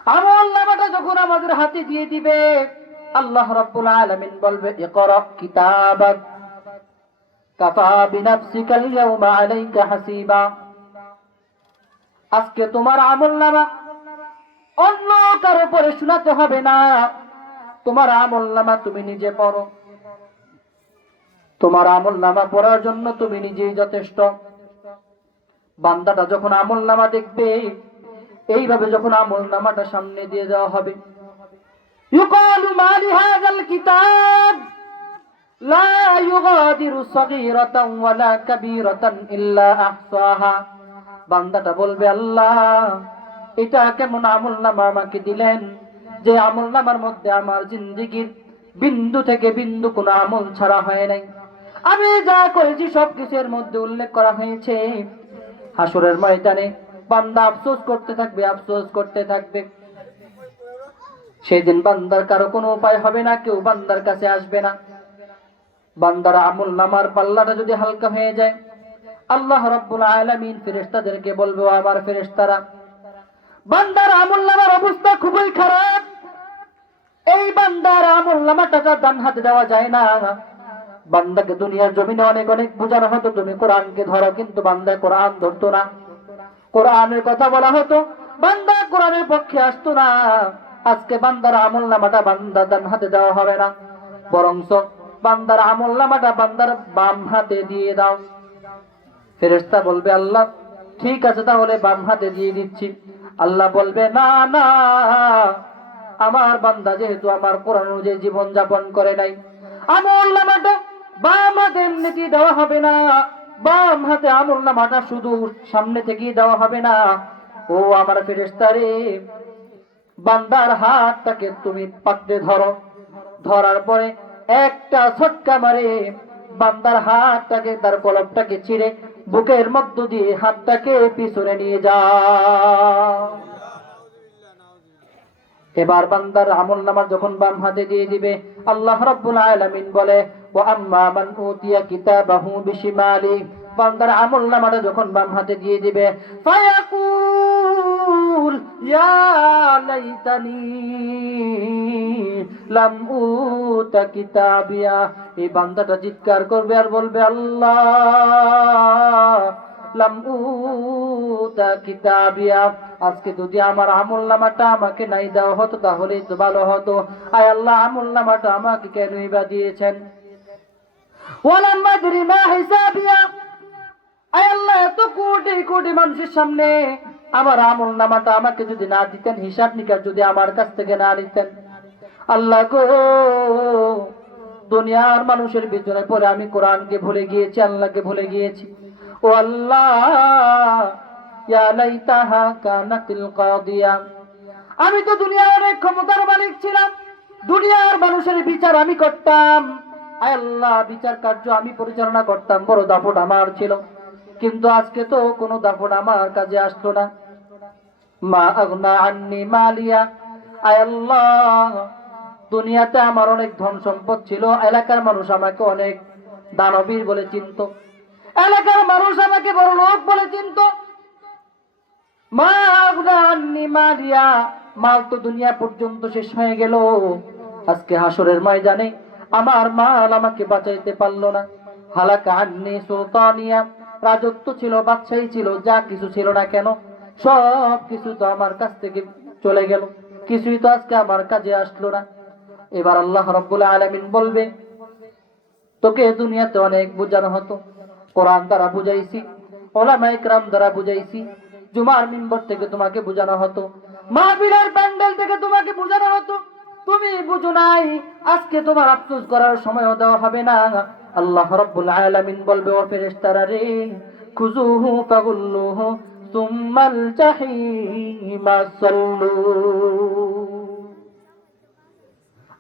আমলনামাটা যখন আমাদের হাতে দিয়ে দিবে, আল্লাহ রাব্বুল আলামিন বলবে, ইকরা কিতাবাক কাফা বিনাফসিকাল ইয়াওমা আলাইকা হাসিবা। আজকে তোমার আমলনামা অন্য কারো পরে শোনাতে হবে না, তোমার আমলনামা তুমি নিজে পড়ো, তোমার আমলনামা পড়ার জন্য তুমি নিজেই যথেষ্ট। বান্দাটা যখন আমলনামা দেখবে, এইভাবে যখন আমলনামাটা সামনে দিয়ে দেওয়া হবে, ইউকালু মা লিহাযাল কিতাব লা ইউগাদিরু সাগীরাতান ওয়ালা কাবীরাতান ইল্লা আহসাহা। বান্দাটা বলবে, আল্লাহ এটা কেমন আমলনামা আমাকে দিলেন, যে আমলনামার মধ্যে আমার জিন্দেগীর বিন্দু থেকে বিন্দু কোনো আমল ছাড়া হয় নাই, আমি যা করেছি সবকিছুর মধ্যে উল্লেখ করা হয়েছে। হাসরের ময়দানে বান্দা আফসোস করতে থাকবে, আফসোস করতে থাকবে। সেদিন বান্দার কারো কোনো উপায় হবে না, কেউ বান্দার কাছে আসবে না। বান্দার আমলনামার পাল্লাটা যদি হালকা হয়ে যায়, আল্লাহ রাব্বুল আলামিন ফেরেশতাদেরকে বলবে, আমার ফেরেশতারা, বান্দার আমলনামার অবস্থা খুবই খারাপ, এই বান্দার আমলনামাটা ডান হাতে দেওয়া যায় না। বান্দাকে দুনিয়ার জমিনে অনেক অনেক বোঝানো হতো, তুমি কোরআনকে ধরো, কিন্তু বান্দা কোরআন ধরতো না। কোরআনের কথা বলা হতো, বান্দা কোরআনের পক্ষে আসতো না। আজকে বান্দার আমলনামাটা বান্দা ডান হাতে দেওয়া হবে না, বরঞ্চ বান্দার আমলনামাটা বান্দার বাম হাতে দিয়ে দাও। ফেরেশতা বলবে আল্লাহ ঠিক আছে তাহলে বাম হাতে দিয়ে দিচ্ছি। আল্লাহ বলবে না না, আমার বান্দা যেহেতু আমার কোরআন অনুযায়ী জীবন যাপন করে নাই, আমলনামাটা বাম হাতে এমনিতেই দেওয়া হবে না। বাম হাতে আমলনামাটা শুধু সামনে থেকেই দেওয়া হবে না। ও আমার ফেরেশতা রে, বান্দার হাতটাকে তুমি পাকড়ে ধরো, ধরার পরে একটা ছটকা মারে বান্দার হাতটাকে, তার কলবটাকে ছিঁড়ে বুকের মধ্য দিয়ে হাতটাকে পিছনে নিয়ে যাও। এবার বান্দার আমলনামা যখন বাম হাতে দিয়ে দিবে, আল্লাহ রাব্বুল আলামিন বলে ওয়া আম্মা মান উতিয়া কিতাবাহু বিশিমালি, বান্দার আমলনামাটা যখন বাম হাতে দিয়ে দিবে, ফায়াকুল ইয়া লাইতানি লাম উতা কিতাবিয়া, এই বান্দাটা চিৎকার করবে আর বলবে আল্লাহ লাম উতা কিতাবিয়া, আজকে যদি আমার আমলনামাটা আমাকে নাই দেওয়া হতো তাহলেই তো ভালো হতো। আয় আল্লাহ আমলনামাটা আমাকে কেনই বা দিয়েছেন। ওয়ালাম আদরি মা হিসাবিয়া, আয় আল্লাহ এত কোটি কোটি মানুষের সামনে আমার আমলনামাটা আমাকে যদি না দিতেন, হিসাব নিকাশ যদি আমার কাছ থেকে না নিতেন, আল্লাহ গো দুনিয়ার মানুষের পিছনে পড়ে আমি কোরআনকে ভুলে গিয়েছি, আল্লাহকে ভুলে গিয়েছি। ও আল্লাহ ইয়া লাইতাহা কানাতিল কাদিয়া, আমি তো দুনিয়ার অনেক ক্ষমতার মালিক ছিলাম, দুনিয়ার মানুষের বিচার আমি করতাম, আয় আল্লাহ বিচার কার্য আমি পরিচালনা করতাম, বড় দাপট আমার ছিল, কিন্তু আজকে তো কোনো দাপট আমার কাজে আসলো না। মা আগনা আন্নি মালিয়া, আয় আল্লাহ দুনিয়াতে আমার অনেক ধন সম্পদ ছিল, এলাকার মানুষ আমাকে অনেক দানবীর বলে চিনত, এলাকার মানুষ আমাকে বড় লোক বলে চিনত। মা আগনা আন্নি মালিয়া, মাল তো দুনিয়া পর্যন্ত শেষ হয়ে গেল, আজকে হাসরের ময়দানে আমার মাল আমাকে বাঁচাইতে পারলো না। হালাকা আন্নি সুলতানিয়া, রাজত্ব ছিল, বাদশাহী ছিল, যা কিছু ছিল না কেন সব কিছু তো আমার কাছ থেকে চলে গেল, কিছুই তো আজকে আমার কাজে আসলো না। এবার আল্লাহ রাব্বুল আলামিন বলবে তোকে দুনিয়াতে অনেক বোঝানো হতো, কোরআন দ্বারা বুঝাইছি, উলামায়ে কেরাম দ্বারা বুঝাইছি, জুমার মিম্বর থেকে তোমাকে বোঝানো হতো, মাহফিলের প্যান্ডেল থেকে তোমাকে বোঝানো হতো, তুমি বুঝো নাই, আজকে তোমার আফসোস করার সময়ও দেওয়া হবে না। আল্লাহ রাব্বুল আলামিন বলবে ও ফেরেশতারা রে, খুযুহু ফাগুল্লুহু সুম্মাল জাহিমা সাল্লু,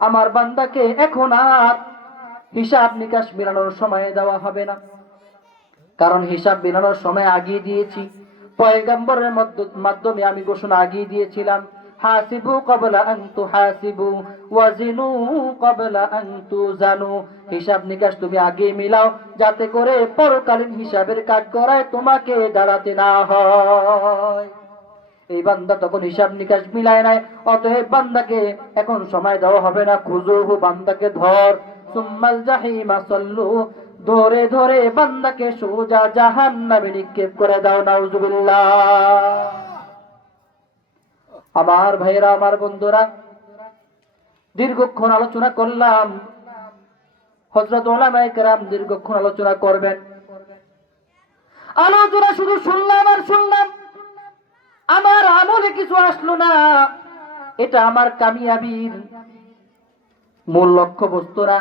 আমার বান্দাকে এখন আর হিসাব নিকাশ মিলানোর সময় দেওয়া হবে না, কারণ হিসাব মিলানোর সময় আগিয়ে দিয়েছি, পয়গম্বরের মাধ্যমে আমি ঘোষণা আগিয়ে দিয়েছিলাম, হাসিবু ক্বাবলা আন তুহাসিবু ওয়াজিনু ক্বাবলা আন তুজানু, হিসাব নিকাশ তুমি আগে মিলাও যাতে করে পরকালীন হিসাবের কাঠগড়ায় তোমাকে দাঁড়াতে না হয়। এই বান্দা তখন হিসাব নিকাশ মিলায় নাই, অতএব বান্দাকে এখন সময় দেওয়া হবে না, খুযুহু বান্দাকে ধর, সুম্মাল জাহিমা সাল্লু ধরে ধরে বান্দাকে সোজা জাহান্নামে নিক্ষেপ করে দাও। নাউজুবিল্লাহ। আমার ভাইরা, আমার বন্ধুরা, দীর্ঘক্ষণ আলোচনা করলাম, হযরত উলামায়ে কেরাম দীর্ঘক্ষণ আলোচনা করবেন, আলোচনা শুধু শুনলাম আর শুনলাম, আমার আমলে কিছু আসলো না, এটা আমার কামিয়াবির মূল লক্ষ্য বস্তু না।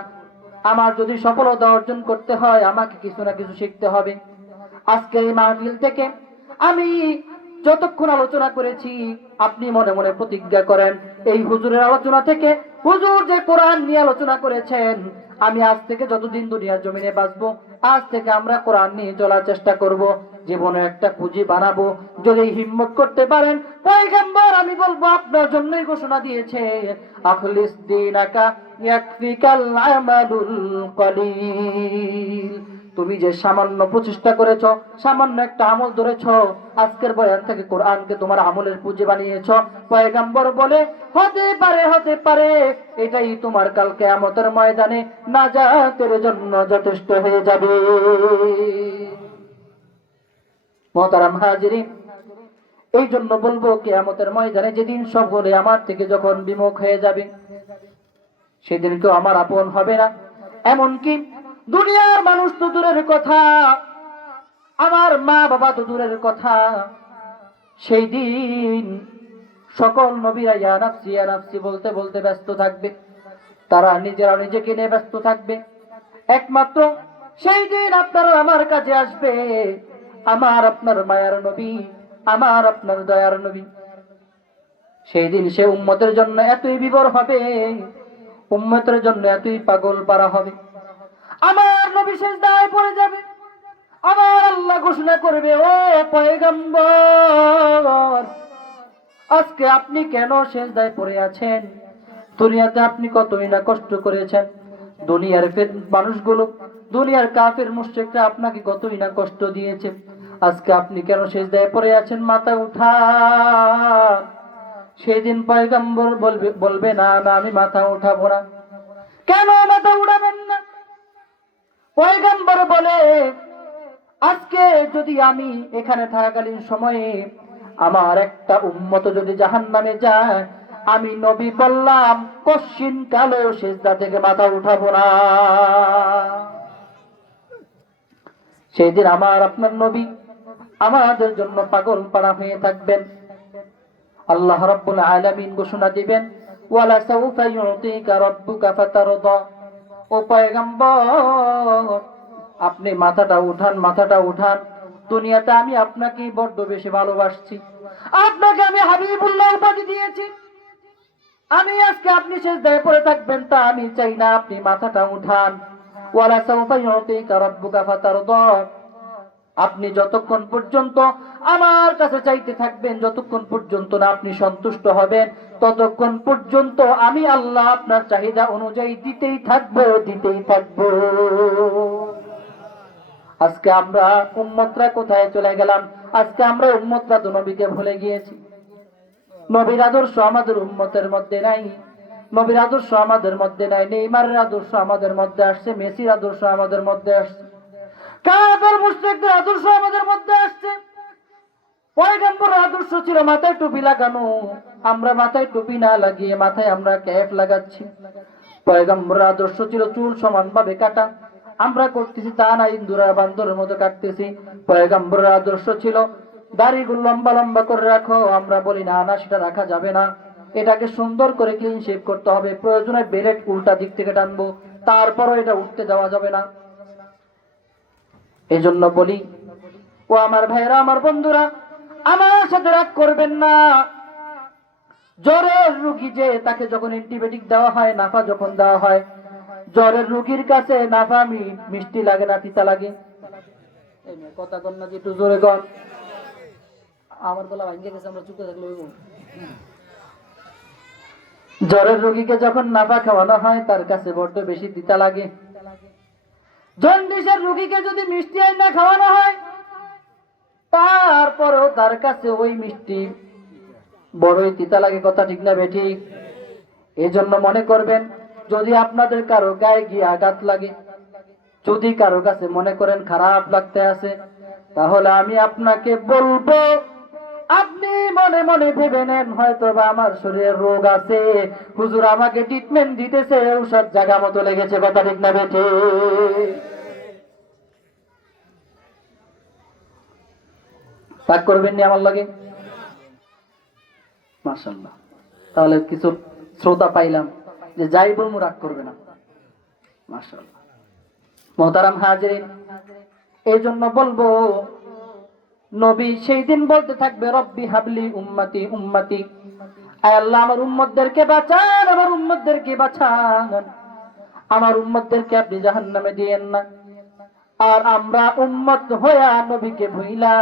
আমার যদি সফলতা অর্জন করতে হয় আমাকে কিছু না কিছু শিখতে হবে। আজকের এই মাহফিল থেকে আমি যতক্ষণ আলোচনা করেছি আপনি মনে মনে প্রতিজ্ঞা করেন, এই হুজুরের আলোচনা থেকে, হুজুর যে কোরআন নিয়ে আলোচনা করেছেন, আমি আজ থেকে যতদিন দুনিয়ার জমিনে বাঁচবো আজ থেকে আমরা কোরআন নিয়ে চলার চেষ্টা করব, জীবনে একটা পুঁজি বানাবো। যদি হিম্মত করতে পারেন, পয়গম্বর আমি বলবো আপনার জন্যই ঘোষণা দিয়েছে, আখলিস দীনাকা ইয়াকফিকাল আমালুল কলিল, তুমি যে সামান্য প্রচেষ্টা করেছ, সামান্য একটা আমল ধরেছ, আজকের বয়ান থেকে কোরআনকে তোমার আমলের পুঁজি বানিয়েছ, পয়গম্বর বলে হতে পারে, হতে পারে এটাই তোমার কাল কিয়ামতের ময়দানে নাজাতের জন্য যথেষ্ট হয়ে যাবে। মুহতারাম হাজিরিন, এই জন্য বলবো কিয়ামতের ময়দানে যেদিন সকলে আমার থেকে যখন বিমুখ হয়ে যাবে, সেদিন কেউ আমার আপন হবে না, এমনকি দুনিয়ার মানুষ তো দূরের কথা, আমার মা বাবা তো দূরের কথা, সেই দিন সকল নবীরা ইয়া নাফসি বলতে বলতে ব্যস্ত থাকবে, তারা নিজেরা নিজেকে নিয়ে ব্যস্ত থাকবে। একমাত্র সেই দিন আপনার আমার কাছে আসবে আমার আপনার মায়ার নবী, আমার আপনার দয়ার নবী। সেই দিন সে উম্মতের জন্য এতই বিবর হবে, উম্মতের জন্য এতই পাগল পারা হবে। আমার নবী সিজদায় পড়ে যাবে, আমার আল্লাহ ঘোষণা করবে, ও পয়গম্বর, আজকে আপনি কেন সিজদায় পড়ে আছেন? দুনিয়াতে আপনি কতই না কষ্ট করেছেন, দুনিয়ার মানুষগুলো, দুনিয়ার কাফের মুশরিকরা আপনাকে কতই না কষ্ট দিয়েছে, আজকে আপনি কেন সিজদায় পড়ে আছেন? মাথা উঠান। সেদিন পয়গম্বর বলবে না না, আমি মাথা উঠাবো না। কেন মাথা উঠাবেন না? পয়গম্বর বলে, আজকে যদি আমি এখানে থাকাকালীন সময়ে আমার একটা উম্মত যদি জাহান্নামে যায়, আমি নবী বললাম কশিন কালো সিজদা থেকে মাথা উঠাবো না। সেই দিন আমার আপনার নবী আমাদের জন্য পাগল পাড়া হয়ে থাকবেন। আল্লাহ রাব্বুল আলামিন ঘোষণা দিবেন, ওয়ালা সাউফা ইউতিকা রাব্বুকা ফাতারদা। ও পয়গম্বর, আপনি মাথাটা উঠান, মাথাটা উঠান। দুনিয়াতে আমি আপনাকে বড্ড বেশি ভালোবাসছি, আপনাকে আমি হাবিবুল্লাহ উপাধি দিয়েছি, আমি আজকে আপনি সিজদায় পড়ে থাকবেন তা আমি চাই না, আপনি মাথাটা উঠান। ওয়ালা সাউফা ইউতিকা রাব্বুকা ফাতারদা। আপনি যতক্ষণ পর্যন্ত আমার কাছে চাইতে থাকবেন, যতক্ষণ পর্যন্ত না আপনি সন্তুষ্ট হবেন, ততক্ষণ পর্যন্ত আমি আল্লাহ আপনার চাহিদা অনুযায়ী দিতেই থাকবো, দিতেই থাকবো। আজকে আমরা উম্মতরা কোথায় চলে গেলাম? আজকে আমরা উম্মতরা তো নবীকে ভুলে গিয়েছি। নবীর আদর্শ আমাদের উম্মতের মধ্যে নাই, নবীর আদর্শ আমাদের মধ্যে নাই। নেইমারের আদর্শ আমাদের মধ্যে আসছে, মেসির আদর্শ আমাদের মধ্যে আসছে, কাফের মুশরিকদের আদর্শ আমাদের মধ্যে আসছে। পয়গম্বরের আদর্শ ছিল মাথায় টুপি লাগানো, আমরা মাথায় টুপি না লাগিয়ে মাথায় আমরা ক্যাপ লাগাচ্ছি। পয়গম্বরের আদর্শ ছিল চুল সমানভাবে কাটা, আমরা করতেছি তা না, ইন্দুরা বান্দরের মতো কাটতেছি। পয়গম্বরের আদর্শ ছিল দাড়িগুলো লম্বা লম্বা করে রাখো, আমরা বলি না না, সেটা রাখা যাবে না, এটাকে সুন্দর করে ক্লিন শেভ করতে হবে, প্রয়োজনে বেলেট উল্টা দিক থেকে টানবো, তারপরও এটা উঠতে দেওয়া যাবে না। এই জন্য বলি, ও আমার ভাইরা, আমার বন্ধুরা, আমার সাথে রাগ করবেন না। জ্বরের রুগী যে, তাকে যখন অ্যান্টিবায়োটিক দেওয়া হয়, নাফা যখন দেওয়া হয়, জ্বরের রুগীর কাছে নাফা মিষ্টি লাগে না তিতা লাগে? কথা কন না, যে একটু জোরে কন। আমার গলা ভাঙে গেছে, আমরা চুপে থাকলে হইব? জ্বরের রুগীকে যখন নাফা খাওয়ানো হয়, তার কাছে বড্ড বেশি তিতা লাগে। জন্ডিসের রুগীকে যদি মিষ্টি আইনা খাওয়ানো হয়, তারপরেও তার কাছে ওই মিষ্টি বড়ই তিতা লাগে। কথা ঠিক না বেঠিক? এই জন্য মনে করবেন, যদি আপনাদের কারো গায়ে গিয়ে আঘাত লাগে, যদি কারো কাছে মনে করেন খারাপ লাগতে আছে, তাহলে আমি আপনাকে বলবো, আপনি মনে মনে ভেবে নেন হয়তো বা আমার শরীরে রোগ আছে, হুজুর আমাকে ট্রিটমেন্ট দিতেছে, ঔষধ জায়গা মতো লেগেছে। কথা ঠিক না বেঠিক? রাগ করবেন নি আমার লাগে? মাশাআল্লাহ, তাহলে কিছু শ্রোতা পাইলাম যে যাই বলবো রাগ করবে না। মাশাআল্লাহ। মুহতারাম হাজিরিন, এই জন্য বলবো, নবী সেই দিন বলতে থাকবে, রব্বি হাবলি উম্মতি উম্মতি, আয় আল্লাহ আমার উম্মতদেরকে বাঁচান, আমার উম্মতদেরকে বাঁচান, আমার উম্মতদেরকে আপনি জাহান্নামে দিয়েন না। আর আমরা উম্মত হইয়া নবীকে ভুইলা,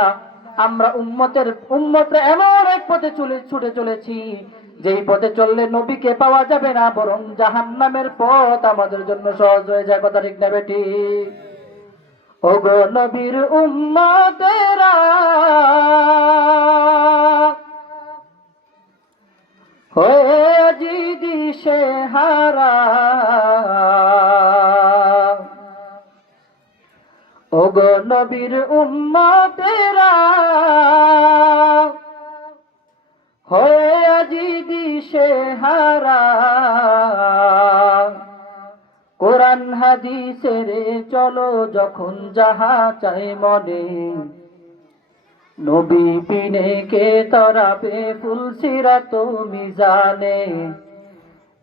আমরা উম্মতরা এমন এক পথে ছুটে চলেছি, যেই পথে চললে নবীকে পাওয়া যাবে না, বরং জাহান্নামের পথ আমাদের জন্য সহজ হয়ে যায়। কথা ঠিক না বেঠিক? ওগো নবীর উম্মতেরা, হয়ে জিদি সে হারা, ওগো নবীর উম্মতেরা, হয়ে জিদি সে হারা, কোরআন হাদিসের চলো যখন যাহা চাই মনে, নবী বিনে কে তরাবে ফুলসিরাত মিজানে,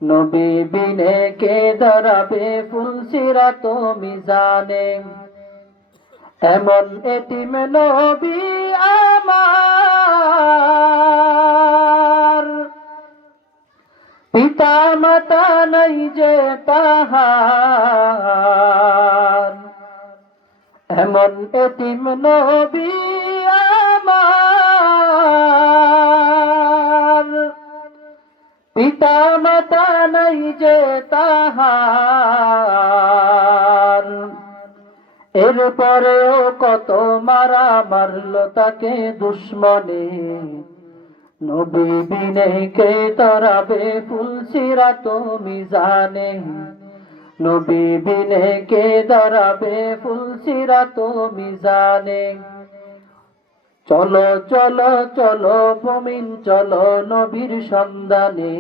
নবী বিনে কে ধরাবে ফুলসিরাত মিজানে। এমন এতিম নবী আমার, পিতা মাতা নাই যে তাহার, এমন এতিম নবী আমার, পিতা মাতা নাই যে তাহার। এরপরেও কত মারা মারল তাকে দুশ্মনে, নবী বিনে কে তরাবে ফুলসিরাত মিজানে, নবী বিনে কে ধরাবে ফুলসিরাত মিজানে। চলো চলো চলো মুমিন চলো নবীর সন্ধানে,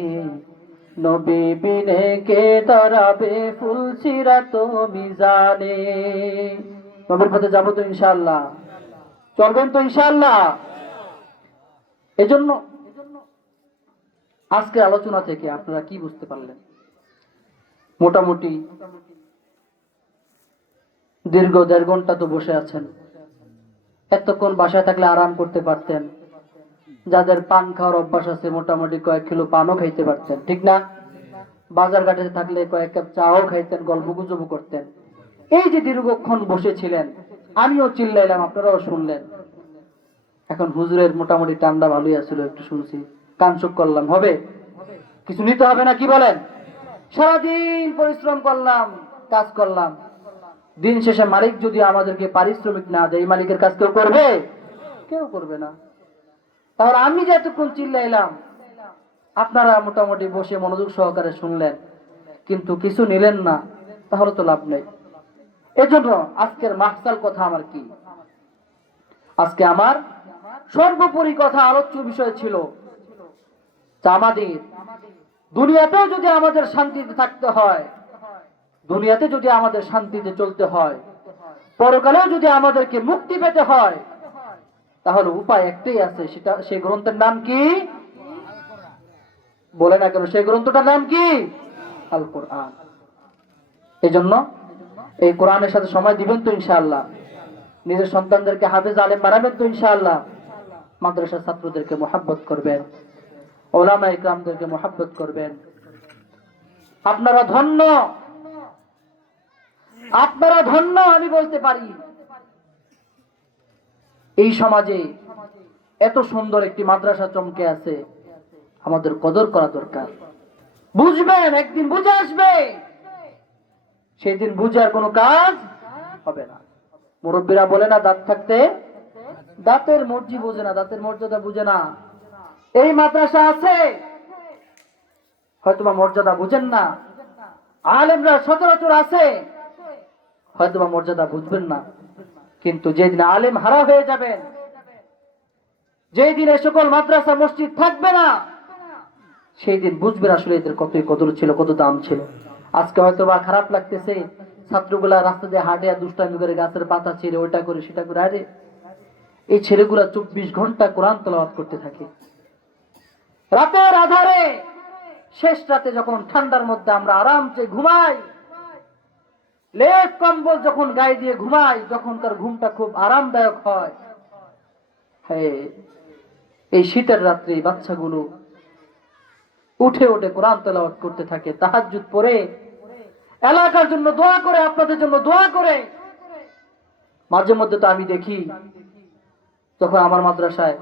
নবী বিনে কে ধরাবে ফুলসিরাত মিজানে। নবীর পথে যাবো তো ইনশাআল্লাহ, চলবেন তো ইনশাআল্লাহ। এজন্য আজকে আলোচনা থেকে আপনারা কি বুঝতে পারলেন? মোটামুটি দীর্ঘ 1.5 ঘন্টা তো বসে আছেন, এতক্ষণ বাসায় থাকলে আরাম করতে পারতেন। যাদের পান খাওয়ার অভ্যাস আছে মোটামুটি কয়েক কিলো পানও খাইতে পারতেন, ঠিক না? বাজার ঘাটে থাকলে কয়েক কাপ চাও খাইতেন, গল্প গুজব করতেন। এই যে দীর্ঘক্ষণ বসেছিলেন, আমিও চিল্লাইলাম, আপনারাও শুনলেন। এখন হুজুরের মোটামুটি ঠান্ডা ভালোই আসছিল, একটু শুনছি, কান চুপ করলাম। হবে কিছু নিতে হবে না, কি বলেন? সারাদিন পরিশ্রম করলাম, কাজ করলাম, দিন শেষে মালিক যদি আমাদেরকে পারিশ্রমিক না দেয়, এই মালিকের কাজ কেউ করবে? কেউ করবে না। তাহলে আমি যে এতক্ষণ চিল্লাইলাম, আপনারা মোটামুটি বসে মনোযোগ সহকারে শুনলেন, কিন্তু কিছু নিলেন না, তাহলে তো লাভ নেই। এজন্য আজকের মাহসাল কথা আমার কি? আজকে আমার সর্বোপরি কথা, আলোচ্য বিষয় ছিল আমাদের দুনিয়াতেও যদি আমাদের শান্তিতে থাকতে হয়, দুনিয়াতে যদি আমাদের শান্তিতে চলতে হয়, পরকালেও যদি আমাদেরকে মুক্তি পেতে হয়, তাহলে উপায় একটাই আছে। সেটা, সেই গ্রন্থের নাম কি? বলে না কেন, সেই গ্রন্থটার নাম কি? আল কোরআন। এজন্য এই কোরআনের সাথে সময় দিবেন তো ইনশাআল্লাহ। নিজের সন্তানদেরকে হাফেজ আলেম বানাবেন তো ইনশাআল্লাহ। মাদ্রাসার ছাত্রদেরকে মোহাব্বত করবেন, ওলামা ইকরামদেরকে মোহাব্বত করবেন। আপনারা ধন্য, আপনারা ধন্য, আমি বলতে পারি। এই সমাজে এত সুন্দর একটি মাদ্রাসা চমকে আছে, আমাদের কদর করা দরকার। বুঝবেন, একদিন বুঝে আসবে, সেই দিন বুঝে আর কোনো কাজ হবে না। মুরব্বীরা বলে না, দাঁত থাকতে দাঁতের মর্জি বোঝে না, দাঁতের মর্যাদা বুঝে না। এই মাদ্রাসা আছে, হয়তোবা মর্যাদা বুঝেন না। আলেমরা সচরাচর আছে, হয়তোবা মর্যাদা বুঝবেন না। কিন্তু যেদিন আলেম হারা হয়ে যাবেন, যেই দিন এই সকল মাদ্রাসা মসজিদ থাকবে না, সেই দিন বুঝবেন আসলে এদের কতই কদর ছিল, কত দাম ছিল। আজকে হয়তোবা খারাপ লাগতেছে, ছাত্রগুলা রাস্তা দিয়ে হাঁটে আর দুষ্টামি করে, গাছের পাতা ছিঁড়ে, ওইটা করে সেটা করে। আরে এই ছেলেগুলা 24 ঘন্টা কোরআন তেলাওয়াত করতে থাকে। রাতের আধারে, শেষ রাতে যখন ঠান্ডার মধ্যে আমরা আরামসে ঘুমাই, লেপ কম্বল যখন গায়ে দিয়ে ঘুমাই, যখন তার ঘুমটা খুব আরামদায়ক হয়, হ্যাঁ, এই শীতের রাত্রে বাচ্চাগুলো উঠে উঠে কোরআন তেলাওয়াত করতে থাকে, তাহাজ্জুদ পড়ে, এলাকার জন্য দোয়া করে, আপনাদের জন্য দোয়া করে। মাঝে মধ্যে তো আমি দেখি, যখন আমার মাদ্রাসায়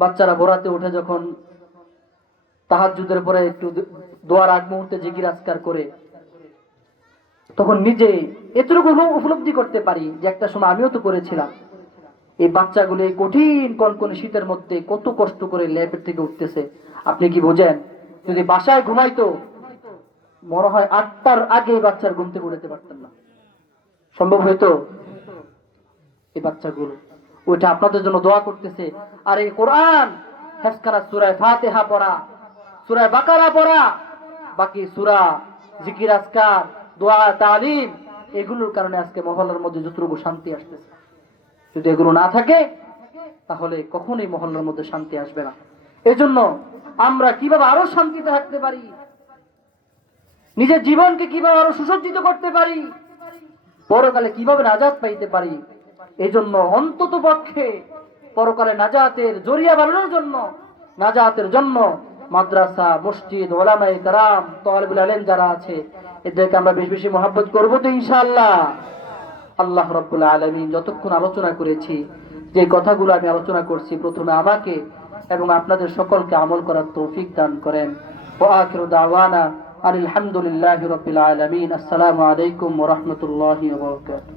বাচ্চারা ভোরাতে উঠে, যখন তাহাজ্জুদের পরে একটু দোয়ার আগ মুহূর্তে জিকির আজকার করে, তখন নিজে এতটুকু উপলব্ধি করতে পারি যে একটা সময় আমিও তো করেছিলাম। এই বাচ্চাগুলো এই কঠিন কনকনে শীতের মধ্যে কত কষ্ট করে ল্যাবের থেকে উঠতেছে, আপনি কি বোঝেন? যদি বাসায় ঘুমাইতো, মনে হয় 8টার আগে এই বাচ্চার ঘুম থেকে উঠতে পারতেন না। সম্ভব হইতো? এই বাচ্চাগুলো ওইটা আপনাদের জন্য দোয়া করতেছে। আর এই কোরআন হেফজ সূরা ফাতিহা পড়া, সূরা বাকারা পড়া, বাকি সূরা, জিকির আজকার, দোয়া, তালিম, এগুলোর কারণে আজকে মহল্লার মধ্যে যতটুকু শান্তি আসতেছে। যদি এগুলো না থাকে তাহলে কখনোই মহল্লার মধ্যে শান্তি আসবে না। এজন্য আমরা কিভাবে আরো শান্তিতে থাকতে পারি, নিজের জীবনকে কিভাবে আরো সুসজ্জিত করতে পারি, পরকালে কিভাবে নাজাত পাইতে পারি, এজন্য অন্তত পক্ষে পরকালে নাজাতের জরিয়া বানানোর জন্য, নাজাতের জন্য মাদ্রাসা, মসজিদ, ওলামায়ে কেরাম, তালিবুল ইলম যারা আছে এদেরকে আমরা বেশি বেশি মহব্বত করব তো ইনশাআল্লাহ। আল্লাহ রাব্বুল আলামিন যতক্ষণ আলোচনা করেছি, যে কথাগুলো আমি আলোচনা করছি, প্রথমে আমাকে এবং আপনাদের সকলকে আমল করার তৌফিক দান করেন। ওয়া আখিরু দাওয়ানা আলহামদুলিল্লাহি রাব্বিল আলামিন। আসসালামু আলাইকুম ওয়া রাহমাতুল্লাহি ওয়া বারাকাতুহু।